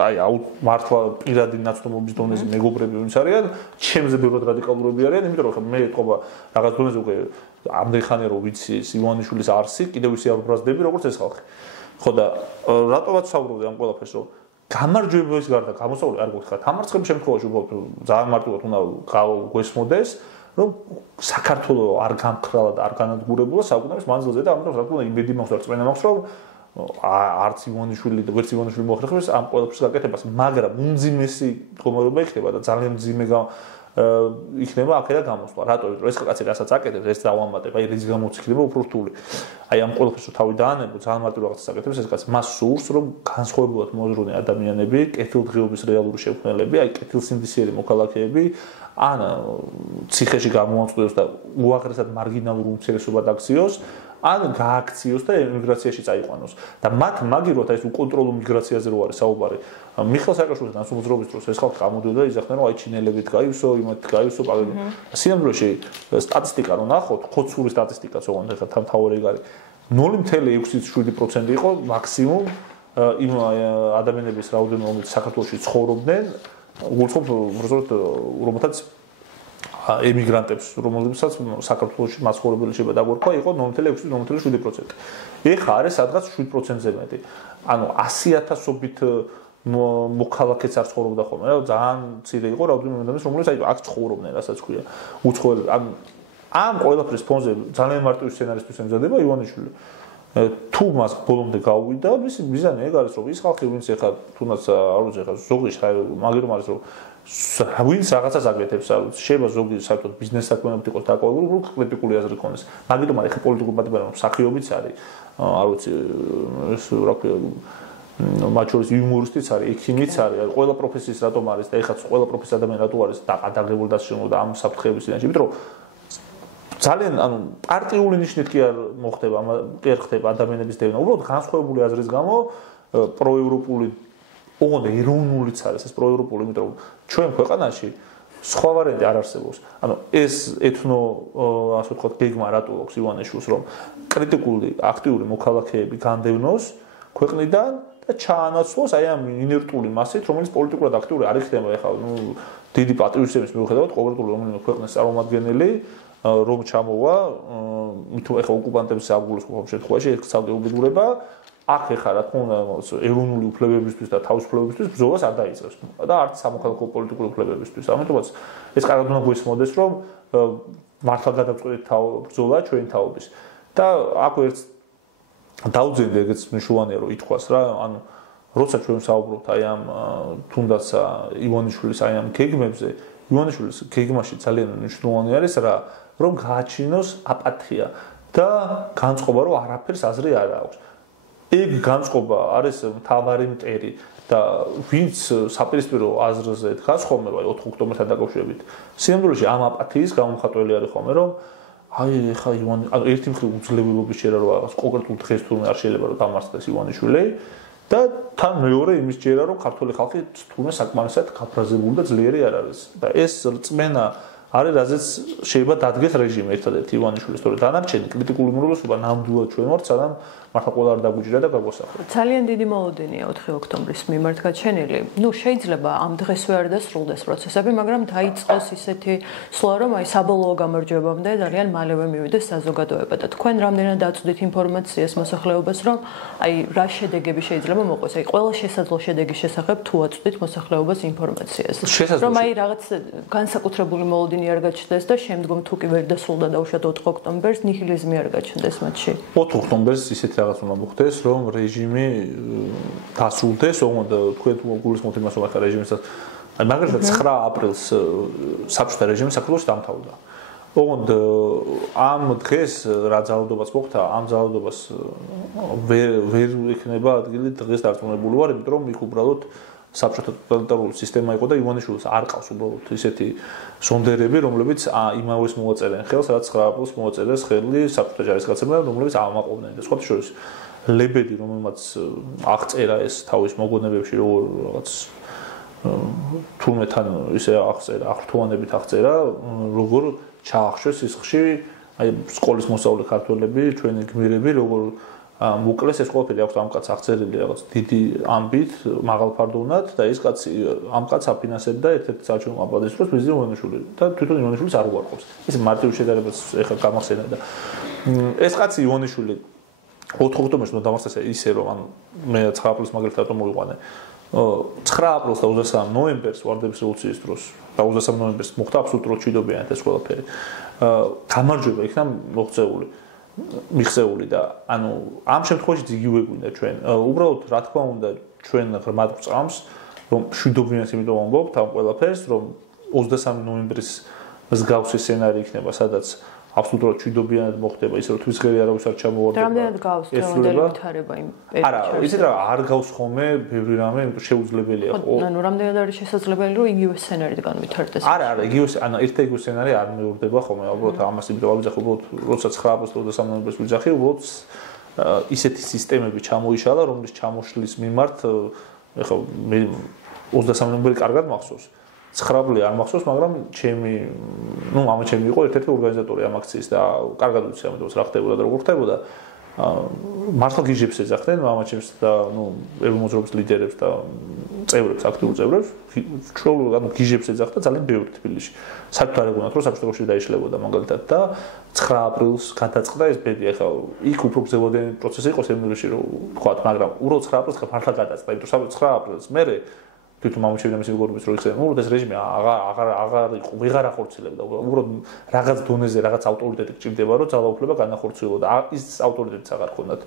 აი მართლა პირადი ნაცნობობის დონეზე მეგობრები ვინც არიან ჩემზე ბევრად რადიკალურები არიან იმიტომ რომ მე ეთყობა რაღაც დონეზე უკვე ამდენ ხანია რომ ვიცი ივანიშვილის არსი კიდევ ისე არ ვბრაზდები როგორც ეს ხალხი ხო და რატომაც საუბრობდი ამ ყველაფერს რომ გამარჯვების გარდა გამოსავალი არ გქონდა დამარცხების შემთხვევაში უბრალოდ ძალიან მარტივად უნდა გვესმოდეს რომ საქართველოს არ გამხრალა და არ განადგურებულა საკუთარ მანძილზე და ამიტომ რა თქმა უნდა იმედი მაქვს და წმენა მაქვს რომ არც ივანიშვილი და ვერც ივანიშვილი მოახერხებს ამ ყველაფრის გაკეთებას მაგრამ უმძიმესი მდგომარეობა იქნება და ძალიან მძიმე იქნება აქედან გამოსვლა. რატო? იმიტომ ეს კაცი რასაც აკეთებს, ეს დავამატებ, აი რის გამოც იქნება უფრო რთული. აი ამ ყველაფერს რო თავი დაანებო, ძალიან მარტივ რაღაცას აკეთებს ეს კაცი. მას სურს, რომ განსხვავებულად მოძრაობენ ადამიანები, კეთილდღეობის რეალური შემქმნელები, აი კეთილსინდისიერი მოქალაქეები, ან ციხეში გამოაწყვიოს და უაღრესად მარგინალურ უმცირესობად აქციოს, ან გააქციოს და ემიგრაციაში წაიყვანოს. და მათ მაგივრად აი ეს უკონტროლო მიგრაციაზე რო არის საუბარი. მიხეილ სააკაშვილთან ასუმძრობის დროს ეს ხალხი გამოდიოდა და იძახდნენ რომ აი ჩინელებით გაივსო, იმათ გაივსო, პაგები. სინამდვილეში სტატისტიკა რო ნახოთ, ხოცური სტატისტიკაც ოღონდ ეხლა თავი ეგ არის 0.67% იყო მაქსიმუმ იმ ადამიანების რაოდენობა, რომლებიც საქართველოში ცხოვრობდნენ, უბრალოდ რომელთაც ემიგრანტებს, რომელთაც საქართველოში მაცხოვრებელი შეიძლება დაგვერქვა, იყო 0.6-0.7%. ეხლა არის სადღაც 7%-ზე მეტი. ანუ 100,000-ობით მოქალაქეც არ ცხოვრობდა ხოლმე, რა ძალიან მცირე იყო რაოდენობა ადამიანის, რომლებიც აი აქ ცხოვრობდნენ, რასაც ქვია. უცხოელი ამ ყველაფრის ფონზე ძალიან მარტივი სცენარისტვის ემზადება ივანიშვილი. თუ მას ბოლომდე გაუვიდა, მისი მიზანი ეგ არის, რომ ის ხალხი, ვინც ეხლა თუნდაც არ ვიცი, ეხლა ზოგი მაგერომ არის, რომ ვინც რაღაცას აკეთებს, არ ვიცი, შეიძლება ზოგი საერთოდ ბიზნეს საქმეებით იყოს დაკავებული, უფრო კრიტიკული აზრი ქონდეს. მაგერომ არის ეხლა პოლიტიკური პარტიები, მსახიობიც არის, არ ვიცი, ეს რა ქვია, მათ შორის იუმორისტიც არის, ექიმიც არის, ყველა პროფესიის რატომ არის და ეხლა ყველა პროფესიის ადამიანი რატო არის დაკადაგებული და შემოდა ამ საფრთხეების წინაშე, იმიტომ რომ ძალიან ანუ პარტიული ნიშნით კი არ მოხდება, კი არ ხდება ადამიანების დევნა. უბრალოდ განსხვავებული აზრის გამო პროევროპული, ოღონდ ეროვნულიც არის ეს პროევროპული, იმიტომ რომ ჩვენ ქვეყანაში სხვა ვარიანტი არ არსებობს. ანუ ეს ეთნო, ასე ვთქვათ, გეგმა რატო აქვს ივანიშვილს, რომ კრიტიკული, აქტიური მოქალაქეები განდევნოს ქვეყნიდან და ჩაანაცვლოს აი ამ ინერტული მასით, რომელიც პოლიტიკურად აქტიური არ იქნება ეხლა, დიდი პატრიოტიზმის მიუხედავად ყოველდღიური რომელიმე ქვეყნის წარმომადგენელი რომ ჩამოვა, თუ ეხლა ოკუპანტების აღგულოს ყოველ შემთხვევაში ეს ცალკე უბედურება, აქ ეხლა რა თქმა უნდა ეროვნული უფლებებისთვის და თავისუფლებებისთვის ბრძოლას არ დაიწყებს და არც სამოქალაქო პოლიტიკური უფლებებისთვის. ამიტომაც ეს კარგად უნდა გვესმოდეს, რომ მართლა გადავწყვეტით ბრძოლა ჩვენი თაობის. და აქ ერთ დაუძენდი ეგეც მნიშვნელოვანია რომ ითქვას რა, ანუ როცა ჩვენ საუბრობთ აი ამ თუნდაც ივანიშვილის აი ამ გეგმებზე, ივანიშვილის გეგმაში ძალიან მნიშვნელოვანი არის რა, რომ გააჩინოს აპათია და განწყობა, რომ არაფერს აზრი არ აქვს. ეგ განწყობა არის მთავარი მტერი და ვინც საპირისპირო აზრზე დგას ხოლმე, აი 4 ოქტომბერთან დაკავშირებით. სინამდვილეში ამ აპათიის გამომხატველი არის ხოლმე, რომ აი ეხა ივანი, ანუ ერთი მხრივ უძლეველობის შეერა რომ რაღაც კონკრეტულ დღეს თურმე არ შეიძლება რომ დამარცხდეს ივანიშვილი და თან მეორე იმის შეერა რომ ქართული ხალხი თურმე საკმარისად გაფრაზებული და ძლიერი არ არის. და ეს რწმენა არის, რაზეც შეიძლება დადგეს რეჟიმი ერთადერთი ივანიშვილის, თორე დანარჩენი კრიტიკული უმრავლესობა ნამდვილად ჩვენ ვართ, სანამ მართლა ყველა არ დაგვიჭირა და გაგვასახურა. ძალიან დიდი მოლოდინია 4 ოქტომბრის მიმართ გაჩენილი. შეიძლება ამ დღესვე არ დასრულდეს პროცესები, მაგრამ დაიწყოს ისეთი სვლა, რომ აი საბოლოო გამარჯვებამდე ძალიან მალევე მივიდეს საზოგადოება და თქვენ რამდენად დაწვდით ინფორმაციას მოსახლეობას, რომ აი რა შედეგები შეიძლება მოყვეს, აი ყველა შესაძლო შედეგის შესახებ თუ აწვდით მოსახლეობას ინფორმაციას. რომ აი რაღაც განსაკუთრებული მოლოდინი არ გაჩნდეს და შემდგომ თუ კი ვერ დასრულდა დაუშვათ 4 ოქტომბერს ნიჰილიზმი არ გაჩნდეს მათში. 4 ოქტომბერს ისეთი რაღაც უნდა მოხდეს, რომ რეჟიმი დასრულდეს, ოღონდ თქვენ გულისხმობთ იმას, რომ ახლა რეჟიმისაც აი მაგალითად 9 აპრილს საბჭოთა რეჟიმი საქართველოში დამთავრდა. ოღონდ ამ დღეს რა ძალადობას მოხდა, ამ ძალადობას ვერ იქნება ადგილი დღეს დარწმუნებული ვარ, იმიტომ რომ იქ უბრალოდ საბჭოთა ტოტალიტარული სისტემა იყო და ივანიშვილს არ ყავს უბრალოდ ისეთი სონდერები, რომლებიც იმავეს მოაწერენ ხელს, რაც 9 აპრილს მოაწერეს ხელი საბჭოთა ჯარისკაცებმა, რომლებიც ამაყობდნენ და სხვა შორის ლებედი, რომელმაც აღწერა ეს თავის მოგონებებში, როგორ რაღაც თურმე თან ისე აღწერა, აღრთვანებით აღწერა, როგორ ჩაახშვეს სისხლში აი სკოლის მოსწავლე ქართველები, ჩვენი გმირები, როგორ მოკლეს ეს ყველაფერი აქვს ამ კაცს აღწერილი რაღაც დიდი ამბით, მაღალფარდოვნად და ეს კაცი ამ კაცს აფინანსებდა ერთ-ერთი საჩვენო აპარატის პრეზიდენტ ივანიშვილი და თვითონ ივანიშვილის არ უარყოფს. ეს მარტივ შედარებას ეხლა გამახსენა და ეს კაცი ივანიშვილი 4 ოქტომბერს უნდა დამარცხდეს ისე რომ ანუ მე 9 აპრილს მაგალითად რატომ მოვიყვანე 9 აპრილს და 23 ნოემბერს ვარდების რევოლუციის დროს და 23 ნოემბერს მოხდა აბსოლუტურად ჭიდობიანად ეს ყველაფერი. გამარჯვება იქნა მოღწეული მიხსეული და ანუ ამ შემთხვევაში იგივე გვინდა ჩვენ. უბრალოდ რა თქმა უნდა ჩვენ ღრმად გვწამს რომ შვიდობიანს იმიტომ ვამბობთ ამ ყველაფერს რომ 23 ნოემბრის მსგავსი სცენარი იქნება, სადაც აბსოლუტურად ჩვიდობიანად მოხდება ისე რომ თვისღერი არავის არ ჩამოვარდება. რამდენად გავს დღევანდელი ვითარება იმ პერიოდში? არა, ისე რა არ გავს ხოლმე ბევრი რამე, იმიტომ შეუძლებელია ხო. ანუ რამდენად არის შესაძლებელი რომ იგივე სცენარიდან ვითარდეს? არა, იგივე, ანუ ერთ-ერთი სცენარი არ მეორდება ხოლმე, უბრალოდ ამას იმიტომ ავიძახე, უბრალოდ როცა 9 აპრილის 23 ნოემბერს ვიძახე, უბრალოდ ისეთი სისტემები ჩამოიშალა, რომლის ჩამოშლის მიმართ ეხლა მე 23 ნოემბერი კარგად მახსოვს. 9 აპრილი არ მახსოვს, მაგრამ ჩემი იყო ერთ-ერთი ორგანიზატორი ამ აქციის და კარგად ვიცი ამიტომ რა ხდებოდა და როგორ ხდებოდა. მართლა გიჟებს ეძახდნენ მამაჩემს და ევრომოძრაობის ლიდერებს და წევრებს, აქტიურ წევრებს, გიჟებს ეძახდა ძალიან ბევრი თბილისში. საერთოდ არ ეგონათ რომ საბჭოებში დაიშლებოდა მაგალითად და 9 აპრილს გადაწყდა ეს ბედი. ახლა იქ უფრო გრძელვადიანი პროცესი იყო სემინარში რომ ვთქვათ, მაგრამ უბრალოდ 9 აპრილს მართლა გადაწყდა, იმიტომ რომ 9 აპრილს მერე თვითონ მამაჩემი და მისი მეგობრების რო იქცნენ, უბრალოდ ეს რეჟიმი აღარ იყო, ვეღარ ახორციელებდა. უბრალოდ რაღაც დონეზე რაღაც ავტორიტეტი გჭირდება, რომ ძალაუფლება განახორციელოს და ის ავტორიტეტიც აღარ ჰქონდათ.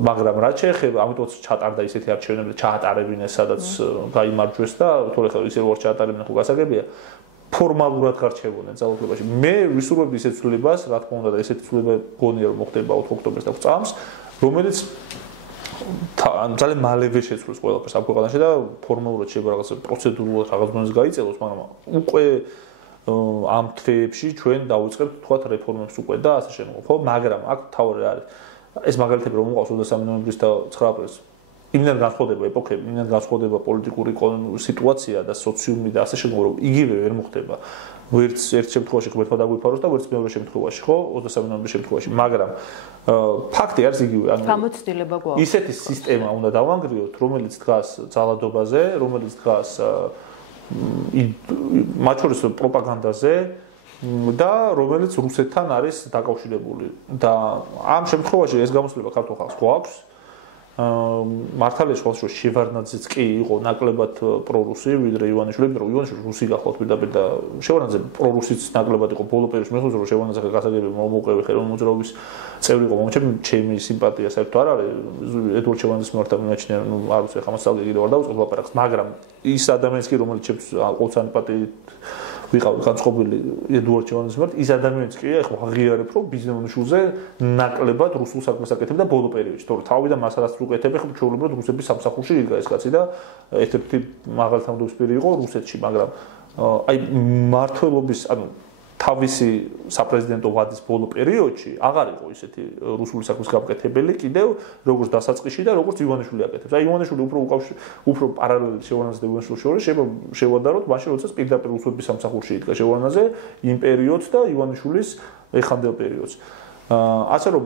მაგრამ რაც შეეხება, ამიტომაც ჩატარდა ისეთი არჩევნები, ჩაატარებინეს, სადაც გაიმარჯვეს და თორე ხა ისე რო ჩაატარებინე ხო გასაგებია. ფორმალურად გარჩევოდნენ ძალაუფლებაში. მე ვისურვებდი ისეთ ცვლილებას, რა თქმა უნდა და ესეთი ცვლილება გონია რომ მოხდება 4 ოქტომბერს და წამს, რომელიც ძალიან მალევე შეცვლის ყველაფერს ამ ქვეყანაში და ფორმალურად შეიძლება რაღაც პროცედურულად რაღაც დონეზე გაიწელოს, მაგრამ უკვე ამ თვეებში ჩვენ დავიწყებთ თქვათ რეფორმებს უკვე და ასე შემდგომ, ხო? მაგრამ აქ თავი არის ეს მაგალითები რომ მოყავს 23 ნოემბრის და 9 აპრილის იმდენ განსხვავდება ეპოქები, იმდენ განსხვავდება პოლიტიკური სიტუაცია და სოციუმი და ასე შემდგომ, რომ იგივე ვერ მოხდება. ვერც ერთ შემთხვევაში ღმერთმა დაგვიფაროს და ვერც მეორე შემთხვევაში, ხო? 23 ნოემბრის შემთხვევაში, მაგრამ ფაქტი არის იგივე, ანუ გამოცდილება გვაქვს. ისეთი სისტემა უნდა დავანგრიოთ, რომელიც დგას ძალადობაზე, რომელიც დგას მათ შორის პროპაგანდაზე და რომელიც რუსეთთან არის დაკავშირებული. და ამ შემთხვევაში ეს გამოცდილება ქართულ ხალხს გვაქვს. მართალია შუაში შევარნაძეც კი იყო ნაკლებად პრორუსი, ვიდრე ივანიშვილი, მაგრამ ივანიშვილი რუსი გახლავთ პირდაპირ და შევარნაძე პრორუსიც ნაკლებად იყო ბოლო პერიოდში. მე ხუძრო შევარნაძე გასაგები მომოუყევი ხელოვნებოძრაობის წევრი იყო, მომჩემ ჩემი სიმპათია საერთოდ არ არის ედუარდ შევარნაძის მიმართ მიმაჩნია, არ ვიცი ხა მასწავლე კიდევ არ დავუწყებ ლაპარაკს, მაგრამ ის ადამიანიც კი რომელიც ჩემს ყოველწლიანი პატივით ვიყავ განწყობილი ედუარდ შევარნაძის მიმართ, ის ადამიანიც კი ახლა აღიარებ რომ ბიზნესში ნაკლებად რუსულ საქმეს აკეთებდა ბოლო პერიოდში, თორე თავიდან მას არასდროს უკეთებია, ხო ჩვეულებრივად რუსების სამსახურში იდგა ეს კაცი და ერთ-ერთი მაღალი თანამდებობის პირი იყო რუსეთში, მაგრამ აი მართლობის, ანუ თავისი საპრეზიდენტო ვადის ბოლო პერიოდში აღარ იყო ისეთი რუსული საქმის გაკეთებელი კიდევ როგორც დასაწყისში და როგორც ივანიშვილი აკეთებს. აი ივანიშვილი უფრო პარალელურად შევარნაძე და ივანიშვილის შორის შევადაროთ მაშინ როდესაც პირდაპირ რუსების სამსახურში იდგა შევარნაძე იმ პერიოდს და ივანიშვილის ეხანდელ პერიოდს. ასე რომ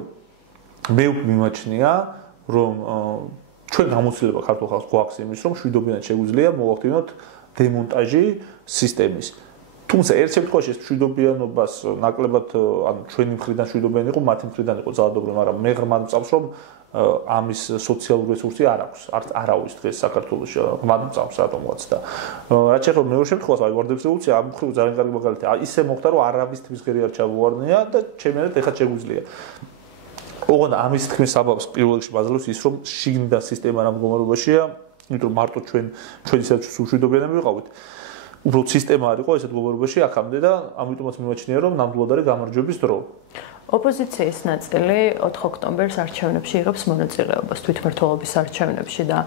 მე მიმაჩნია რომ ჩვენ გამოცდილება ქართულ ხალხს გვაქვს იმის რომ შვიდობიანად შეგვიძლია მოვახდინოთ დემონტაჟი სისტემის. თუმცა ერთ შემთხვევაში ეს მშვიდობიანობას ნაკლებად ანუ ჩვენი მხრიდან მშვიდობიანი იყო, მათი მხრიდან იყო ძალადობრივი, მაგრამ მე ღრმად მწამს რომ ამის სოციალური რესურსი არ აქვს, არავის დღეს საქართველოში ღრმად მწამს რატომღაც და რაც შეეხება მეორე შემთხვევას, აი ვარდების რევოლუცია ამ მხრივ ძალიან კარგი მაგალითია. ისე მოხდა რომ არავის თვისღერი არ ჩავუვარდნია და ჩემიანად ეხლა შეგვიძლია. ოღონდ ამის თქმის საბაბს პირველ რიგში ბაზალობს ის რომ შიგნდა სისტემა რა მდგომარეობაშია, იმიტომ მარტო ჩვენი საერთოდ მშვიდობიანები ვიყავით. უბრალოდ სისტემა არ იყო ესეთ მდგომარეობაში აქამდე და ამიტომაც მიმაჩნია რომ ნამდვილად არის გამარჯვების დრო. ოპოზიციის ნაწილი 4 ოქტომბერს არჩევნებში იღებს მონაწილეობას თვითმმართველობის არჩევნებში და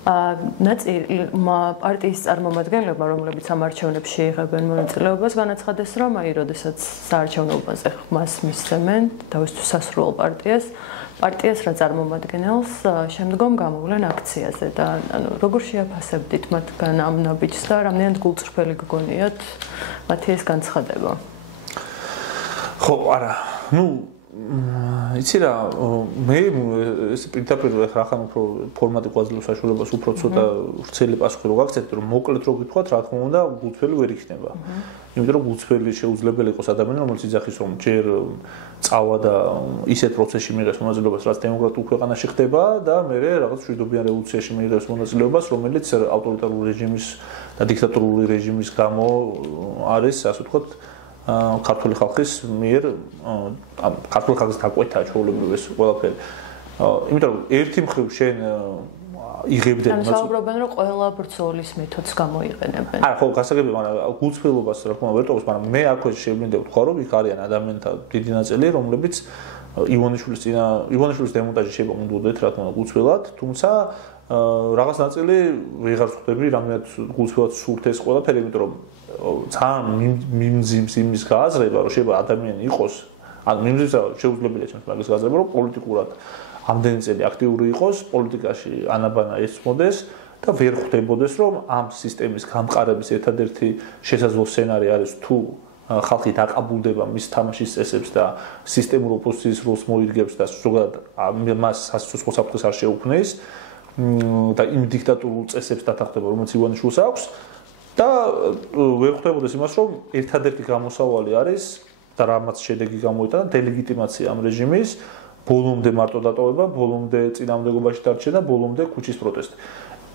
პარტიის წარმომადგენლებმა, რომლებიც ამ არჩევნებში იღებენ მონაწილეობას, განაცხადეს, რომ აი, როდესაც საარჩევნო უბანზე ხმას მისცემენ, თავისთვის სასრულ პარტიას რა წარმომადგენელს, შემდგომ გამოვლენ აქციაზე და ანუ როგორ შეაფასებდით მათგან ამ ნაბიჯს და რამდენად გულწრფელი გგონიათ მათი ეს განცხადება? ხო, არა. იცი რა, მე ეს პირდაპირ ხახან უფრო ფორმატი გვაძლევს საშუალებას უფრო ცოტა ვრცელი პასუხი რო გაგცეთ, რომ მოკლედ რო გითხრათ, რა თქმა უნდა, გულწრფელი ვერ იქნება. იმიტომ რომ გულწრფელი შეუძლებელი იყოს ადამიანი, რომელიც იძახის, რომ ჯერ წავა და ისეთ პროცესში მიიღებს მონაწილეობას, რაც დემოკრატიულ ქვეყანაში ხდება და მერე რაღაც მშვიდობიან რევოლუციაში მიიღებს მონაწილეობას, რომელიც ავტორიტარული რეჟიმის და დიქტატორული რეჟიმის გამო არის, ასე ვთქვათ, ქართული ხალხის მიერ ქართული ხალხის გაკვეთა ჩვეულებრივ ეს ყველაფერი. იმიტომ რომ ერთი მხრივ შენ იღებდნენ. ანუ საუბრობენ რომ ყველა ბრძოლის მეთოდს გამოიყენებენ. არა, ხო, გასაგებია, მაგრამ გულწრფელობას რა თქმა უნდა ვერ ტოვებს, მაგრამ მე აქვე შევლინდა ვთქვა, რომ იქ არიან ადამიანთა დიდი ნაწილი, რომლებიც ივანიშვილის დემონტაჟი შეიძლება უნდოდეთ რა თქმა უნდა გულწრფელად, თუმცა რაღაც ნაწილი ვეღარ ხვდები, რამდენად გულწრფელად სურთ ეს ყველაფერი, იმიტომ რომ ძალიან მიმძიმს იმის გააზრება, რომ შეიძლება ადამიანი იყოს, ანუ მიმძიმს შეუძლებელია ჩემს მაგის გააზრება, რომ პოლიტიკურად ამდენი წელი აქტიური იყოს, პოლიტიკაში ანაბანა ესწმოდეს და ვერ ხვდებოდეს, რომ ამ სისტემის გამყარების ერთადერთი შესაძლო სცენარი არის თუ ხალხი დაყაბულდება მის თამაშის წესებს და სისტემურ ოპოზიციის როლს მოირგებს და ზოგადად მას სასიცოცხლო საფრთხეს არ შეუქმნის და იმ დიქტატურულ წესებს დათანხმდება, რომელიც ივანიშვილს აქვს და ვერ ხვდებოდეს იმას, რომ ერთადერთი გამოსავალი არის და რამაც შედეგი გამოიტანა დელეგიტიმაცია ამ რეჟიმის, ბოლომდე მარტო დატოვება, ბოლომდე წინააღმდეგობაში დარჩენა, ბოლომდე ქუჩის პროტესტი.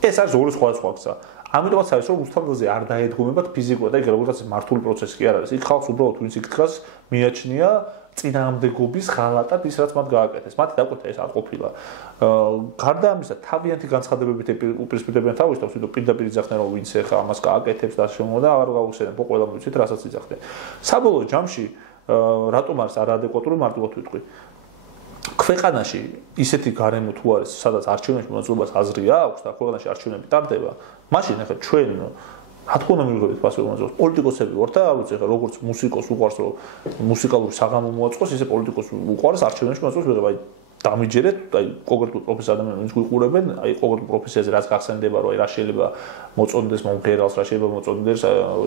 ეს არის ორი სხვადასხვა გზა. ამიტომაც არის რომ უსტანდაზე არ დაედგომებათ ფიზიკურად და იქ როგორც მართული პროცესი კი არ არის. იქ ხალხს უბრალოდ ვინც იქ დგას მიაჩნია წინააღმდეგობის ღალატად ის რაც მათ გააკეთეს. მათი დაკვეთა ეს არ ყოფილა. გარდა ამისა, თავიანთი განცხადებებით უპირისპირდებიან თავის თავს, იმიტომ პირდაპირ იძახდნენ რომ ვინც ახლა ამას გააკეთებს და შემო და აღარ გავუსვენებ, ყველა მივიცით რასაც იძახდნენ. საბოლოო ჯამში რატომ არის არაადეკვატური მარტივად ვიტყვი. ქვეყანაში ისეთი გარემო თუ არის, სადაც არჩევნებში მონაწილეობას აზრი აქვს და ქვეყანაში არჩევნები ტარდება, მაშინ ახლა ჩვენ რა თქმა უნდა მივიღებთ პასუხი მონაწილეობას. პოლიტიკოსები ვართ და არ ვიცი ახლა როგორც მუსიკოს უყვარს რომ მუსიკალური საღამო მოაწყოს, ისე პოლიტიკოს უყვარს არჩევნებში მონაწილეობას ვიღება. აი დამიჯერეთ, აი კონკრეტულ პროფესიას ადამიანებს გვიყურებენ, აი კონკრეტულ პროფესიაზე რაც გახსენდება, რომ აი რა შეიძლება მოწონდეს მომღერალს, რა შეიძლება მოწონდეს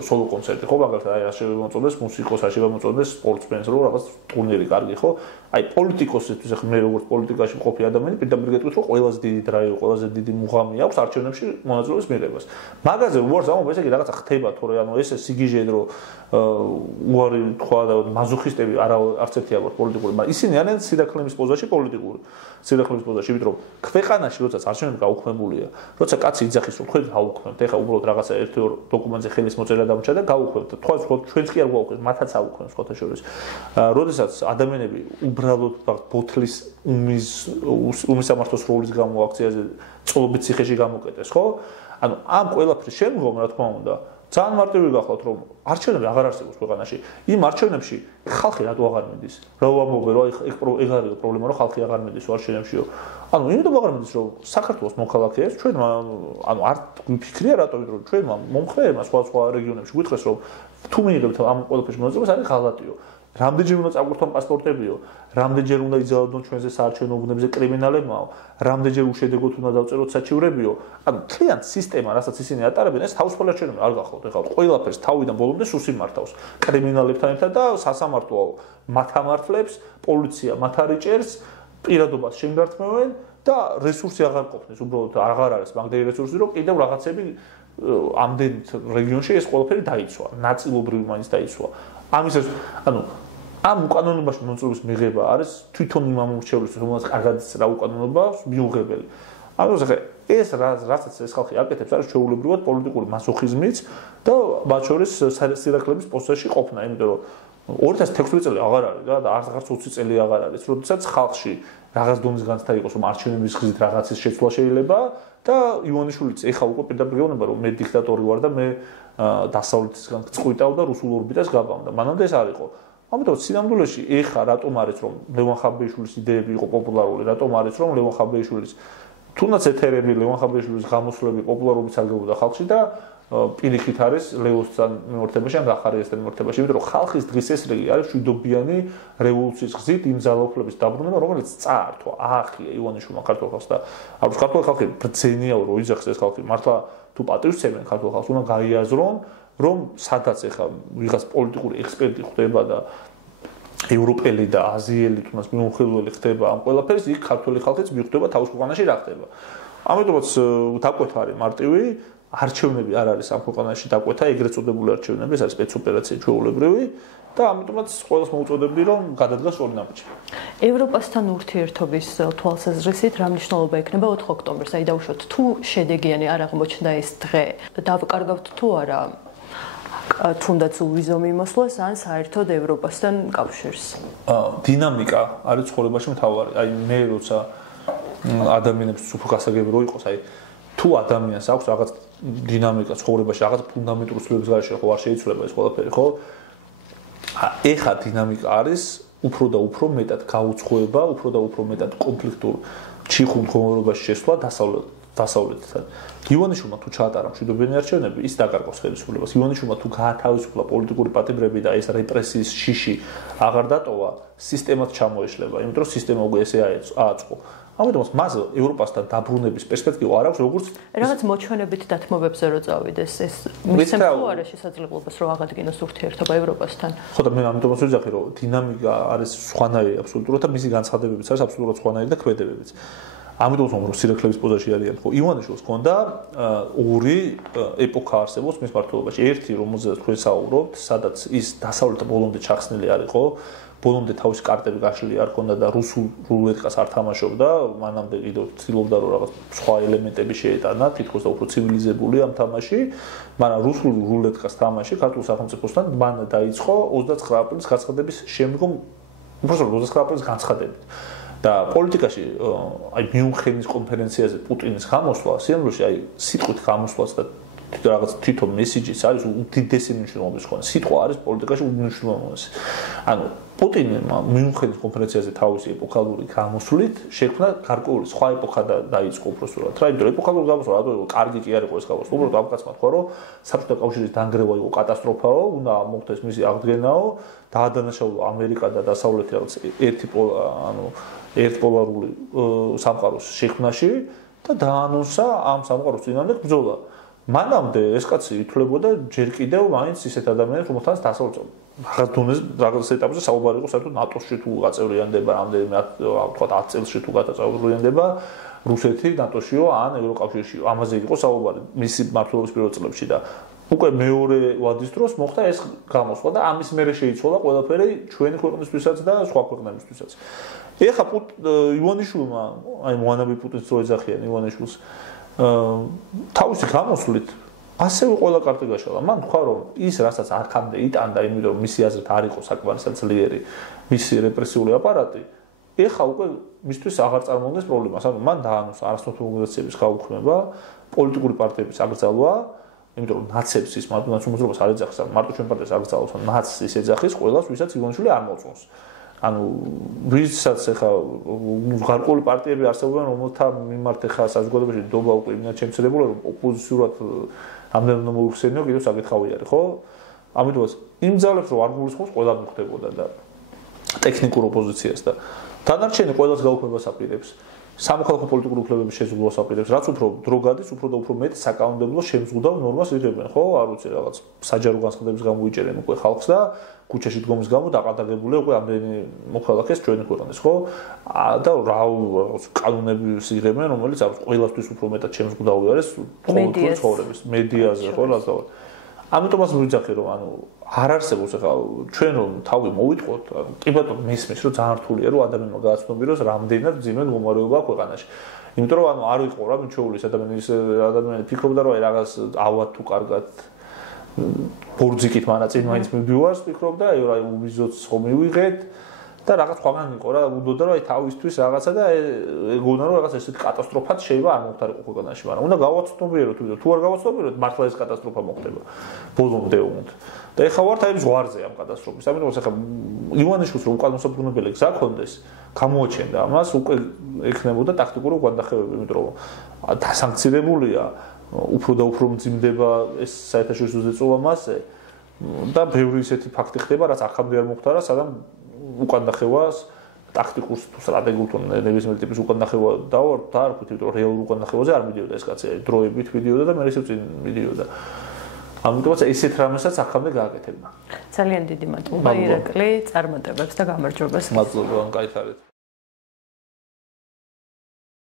სოლო კონცერტი, ხო, მაგალითად, აი რა შეიძლება მოწონდეს მუსიკოს, რა შეიძლება მოწონდეს სპორტსმენს, რომ რაღაც ტურნირი კარგი, ხო? აი პოლიტიკოსისთვის ახლა მე როგორც პოლიტიკაში მყოფი ადამიანი, პირდაპირ გეტყვით, რომ ყველაზე დიდი დრაივი, ყველაზე დიდი მუღამი აქვს არჩევნებში მონაწილეობის მიღებას. მაგაზე უარს ამბობ, ესე იგი რაღაცა ხდება, თორე ანუ ესე სიგიჟე რომ უარი თქვა და მაზოხისტები არც ერთი არ პოლიტიკური, მაგრამ ისინი არიან სიდაქლემის პოზაში პოლიტიკური. სიდაქლემის პოზაში, იმიტომ რომ ქვეყანაში როდესაც არჩევნები გაუქმებულია, როცა კაცი იძახის რომ თქვენ გაუქმებთ, ეხლა უბრალოდ რაღაცა ერთ-ორ დოკუმენტზე ხელის მოწერა დამჭა და გაუქმებთ. ჩვენც კი არ გაუქმებთ, მათაც აუქმებს ხოთა შორის. როდესაც ადამიანები უბრალოდ ბოთლის უმისამართოს როლის გამო აქციაზე წლობით ციხეში გამოკეტეს, ხო? ანუ ამ ყველაფრის შემდგომ, რა თქმა უნდა, ძალიან მარტივი გახლავთ, რომ არჩევნები აღარ არსებობს ქვეყანაში. იმ არჩევნებში ხალხი რატო აღარ მიდის? რა ვამბობენ, რომ ეგ არის პრობლემა, რომ ხალხი აღარ მიდის არჩევნებშიო. ანუ იმიტომ აღარ მიდის, რომ საქართველოს მოქალაქეებს ჩვენ ანუ არ გვიფიქრია რატომ, რომ ჩვენ მომხრეებმა სხვა რეგიონებში გითხრეს, რომ თუ მიიღებთ ამ ყველაფერში მონაწილეობას, არის ღალატიო. რამდენჯერ უნდა წაგვირთონ პასპორტებიო, რამდენჯერ უნდა იზავდონ ჩვენზე საარჩევნო უბნებზე კრიმინალებმაო, რამდენჯერ უშედეგოდ უნდა დავწეროთ საჩივრებიო. ანუ თლიან სისტემა, რასაც ისინი ატარებენ, ეს თავისუფალი არჩევნები არ გახლავთ. ეხლა ყველაფერს თავიდან ბოლომდე სუსი მართავს. კრიმინალებთან ერთად და სასამართლო მათ ამართლებს, პოლიცია მათ არიჭერს, პირადობას შემგართმევენ და რესურსი აღარ ყოფნის. უბრალოდ აღარ არის მაგდენი რესურსი, რომ კიდევ რაღაცები ამდენ რეგიონში ეს ყველაფერი დაიცვა. ნაწილობრივ მაინც დაიცვა. ამისას, ანუ ამ უკანონობაში მონაწილეობის მიღება არის თვითონ იმ ამორჩევლისთვის, რომელსაც კარგად რა უკანონობა აქვს მიუღებელი. ამიტომ ახლა ეს რასაც ეს ხალხი აკეთებს, არის ჩვეულებრივად პოლიტიკური მასოხიზმიც და მათ შორის სირაკლების პოსტში ყოფნა, იმიტომ რომ 2016 წელი აღარ არის და არც 20 წელი აღარ არის, როდესაც ხალხში რაღაც დონის განცდა იყოს, რომ არჩევნების გზით რაღაცის შეცვლა შეიძლება და ივანიშვილიც ეხა უკვე პირდაპირ გეუბნება, რომ მე დიქტატორი ვარ და მე დასავლეთისგან წყვიტავ და რუსულ ორბიტას გაბამ და მანამდე ეს არ იყო. ამიტომ სინამდვილეში ეხა რატომ არის რომ ლევან ხაბეიშვილის იდეები იყო პოპულარული, რატომ არის რომ ლევან ხაბეიშვილის თუნდაც ეთერები ლევან ხაბეიშვილის გამოსვლები პოპულარობით სარგებლობდა ხალხში და პირიქით არის ლეოსთან მიმართებაში ან გახარიასთან მიმართებაში, იმიტომ რომ ხალხის დღის ესრეგი არის მშვიდობიანი რევოლუციის გზით იმ ძალაუფლების დაბრუნება, რომელიც წაართვა, აახია ივანიშვილმა ქართულ ხალხს და აქვს ქართულ ხალხი ბრძენია რომ იძახს ეს ხალხი მართლა თუ პატივისცემენ ქართულ ხალხს უნდა გაიაზრონ რომ სადაც ეხა ვიღაც პოლიტიკური ექსპერტი ხდება და ევროპელი და აზიელი თუნდაც მიუხედაველი ხდება ამ ყველაფერს იქ ქართული ხალხიც მიხვდება თავის ქვეყანაში რა ხდება. ამიტომაც დაკვეთა არის მარტივი არჩევნები არ არის ამ ქვეყანაში დაკვეთა ეგრეთ წოდებული არჩევნები, ეს არის სპეცოპერაცია ჩვეულებრივი და ამიტომაც ყველას მოუწოდებდი რომ გადადგას ორი ნაბიჯი. ევროპასთან ურთიერთობის თვალსაზრისით რა მნიშვნელობა ექნება 4 ოქტომბერს? აი დავუშვათ თუ შედეგიანი არ აღმოჩნდა ეს დღე, დავკარგავთ თუ არა თუნდაც უვიზო მიმოსვლას ან საერთოდ ევროპასთან კავშირს? დინამიკა არის ცხოვრებაში მთავარი. აი მე როცა ადამიანებს უფრო გასაგები რო იყოს, აი თუ ადამიანს აქვს რაღაც დინამიკა ცხოვრებაში, რაღაც ფუნდამენტური ცვლილებების გარეშე ხო არ შეიცვლება ეს ყველაფერი, ხო? ეხა დინამიკა არის უფრო და უფრო მეტად გაუცხოება, უფრო და უფრო მეტად კონფლიქტურ ჩიხურ მდგომარეობაში შესვლა დასავლეთთან. ივანიშვილმა თუ ჩაატარა მშვიდობიანი არჩევნები, ის დაკარგავს ხელისუფლებას. ივანიშვილმა თუ გაათავისუფლა პოლიტიკური პატიმრები და ეს რეპრესიის შიში აღარ დატოვა, სისტემად ჩამოეშლება, იმიტომ რომ სისტემა უკვე ესე ააწყო. ამიტომ მას ევროპასთან დაბრუნების პერსპექტივა არ აქვს, როგორც რაღაც მოჩვენებით დათმობებზე რო წავიდეს, ეს მისცემს თუ არა შესაძლებლობას რომ აღადგინოს ურთიერთობა ევროპასთან. ხო და მე ამიტომაც ვიძახი, რომ დინამიკა არის სხვანაირი აბსოლუტურად და მისი განცხადებებიც არის აბსოლუტურად სხვანაირი და ქმედებებიც. ამიტომ რომ სირაქლების პოზიციაში არიან, ხო, ივანიშვილს ჰქონდა ორი ეპოქა არსებობს მის მმართველობაში. ერთი, რომელზეც თქვენ საუბრობთ, სადაც ის დასავლეთ ბოლომდე ჩახსნილი არის, ხო? ბოლომდე თავისი კარტები გაშლილი არ ჰქონდა და რუსულ რულეტკას არ თამაშობდა, მანამდე კიდევ ცდილობდა რომ რაღაც სხვა ელემენტები შეეტანა, თითქოს და უფრო ცივილიზებული ამ თამაში, მაგრამ რუსულ რულეტკას თამაში ქართულ სახელმწიფოსთან მან დაიწყო 29 აპრილის განცხადების შემდგომ, უბრალოდ 29 აპრილის განცხადებით. და პოლიტიკაში აი მიუნხენის კონფერენციაზე პუტინის გამოსვლა, სიამოვნებაში აი სიტყვით გამოსვლაც და რაღაც თვითო მესიჯიც არის უდიდესი მნიშვნელობის ხონა. სიტყვა არის პოლიტიკაში უნიშნულოვანესი. ანუ პუტინმა მიუნხენის კონფერენციაზე თავისი ეპოქალური გამოსვლით შექმნა გარკვეული სხვა ეპოქა დაიწყო უბრალოდ. რა იმიტომ ეპოქალური გამოსვლა რატო იყო? კარგი კი არ იყო ეს გამოსვლა. უბრალოდ ამ კაცმა თქვა რომ საბჭოთა კავშირის დანგრევა იყო კატასტროფაო, უნდა მოხდეს მისი აღდგენაო, დაადანაშაულა ამერიკა და დასავლეთი რაღაც ერთპოლარული სამყაროს შექმნაში და დაანონსა ამ სამყაროს წინააღმდეგ ბრძოლა. მანამდე ეს კაცი ითვლებოდა ჯერ კიდევ მაინც ისეთ ადამიანებს, რომელთანაც დასავლეთ რაღაც დონეზე რაღაც ეტაპზე საუბარი იყო საერთოდ ნატოში თუ გაწევრიანდება, რამდენიმე თქვა 10 წელში თუ გაწევრიანდება რუსეთი ნატოშიო ან ევროკავშირშიო. ამაზე იყო საუბარი მისი მმართველობის პირველ წლებში და უკვე მეორე ვადის დროს მოხდა ეს გამოსვლა და ამის მერე შეიცვალა ყველაფერი ჩვენი ქვეყნისთვისაც და სხვა ქვეყნებისთვისაც. ეხა ივანიშვილმა, აი მოანაბი პუტინს რო ეძახიან ივანიშვილს თავისი გამოსვლით ასევე ყველა კარტი გაშალა. მან თქვა რომ ის რასაც აქამდე იტანდა, იმიტომ რომ მისი აზრით არ იყო საკმარისად ძლიერი მისი რეპრესიული აპარატი, ეხა უკვე მისთვის აღარ წარმოადგენს პრობლემას. ანუ მან დაანონსა არასწორ ორგანიზაციების გაუქმება, პოლიტიკური პარტიების აკრძალვა, იმიტომ რომ ნაცებს ის მართლმადიდებლობას არ ეძახის, მარტო ჩვენ პარტიას აკრძალავს, ან ნაცს ის ეძახის ყველას, ვისაც ივანიშვილი არ მოწონს. ანუ ვისაც ახლა გარკვეული პარტიები არსებობენ, რომელთა მიმართ ახლა საზოგადოებაში ნდობა უკვე იმენა შემცირებული, რომ ოპოზიციურად ამდენად მოიხსენიო, კიდევ საკითხავი არის, ხო? ამიტომაც იმ ძალებს რომ არ გულისხმობს, ყველა მოხდებოდა და ტექნიკურ ოპოზიციას და დანარჩენი ყველას გაუქმებას აპირებს. სამოქალაქო პოლიტიკური უფლებების შეზღუდვას აპირებს, რაც უფრო დრო გადის, უფრო და უფრო მეტ საკანონმდებლო შემზღუდავ ნორმას იღებენ, ხო? არ ვიცი, რაღაც საჯარო განცხადების გამო იჭერენ უკვე ხალხს და ქუჩაში დგომის გამო დაყადაგებულია უკვე ამდენი მოქალაქეს ჩვენი ქვეყნის, ხო? და რა კანონებს იღებენ, რომელიც არის ყველასთვის უფრო მეტად შემზღუდავი არის ყოველდღიური ცხოვრების, მედიაზე, ხო, რასაუბრ. ამიტომაც ვიძახი რომ ანუ არ არსებობს ახლა ჩვენ რომ თავი მოვიტყოთ, კი ბატონო მისმის რომ ძალიან რთულია რომ ადამიანმა გააცნობიროს რამდენად ძიმე მდგომარეობაა ქვეყანაში. იმიტომ რომ ანუ არ ვიყო რა მიჩვეულის ადამიანი ფიქრობდა რომ აი რაღაც ავად თუ კარგად ბორძიკით მანაწილ მაინც მივდივარს ფიქრობდა აი უბიზოც ხომ მივიღეთ და რაღაც სხვაგან იყო რა უდოდა რომ აი თავისთვის რაღაცა და ეგონა რომ რაღაც ესეთი კატასტროფაც შეიძლება არ მოხდარიყო ქვეყანაში, მაგრამ უნდა გავაცნობიეროთ, თუ არ გავაცნობიეროთ მართლა ეს კატასტროფა მოხდება ბოლომდე უნდა. და ეხლა ვართ აი ზღვარზე ამ კატასტროფის. ამიტომ ახლა ივანიშვილს რომ უკანონმდებლობელი გზა ქონდეს, გამოაჩენდა ამას უკვე ექნებოდა ტაქტიკური განახევები, იმიტომ რომ დასანქცირებულია, უფრო და უფრო მძიმდება ეს საერთაშორისო ზეწოლა მასზე და ბევრი ისეთი ფაქტი ხდება, რაც აქამდე არ მოხდა, სადამ უკანახევას ტაქტიკურ თუ სტრატეგიულ თუ ნებისმიერ ტიპის უკანახევა დაარქვით, იმიტომ რომ რეალურ უკანახევაზე არ მიდიოდა ეს კაცი, დროებით მიდიოდა და მე ისევ წინ მიდიოდა. ამიტომაც ესეთ რამესაც აქამდე გააკეთებდა. ძალიან დიდი მადლობა ირაკლი, წარმატებებს და გამარჯვებას. მადლობა, კაი ხარით.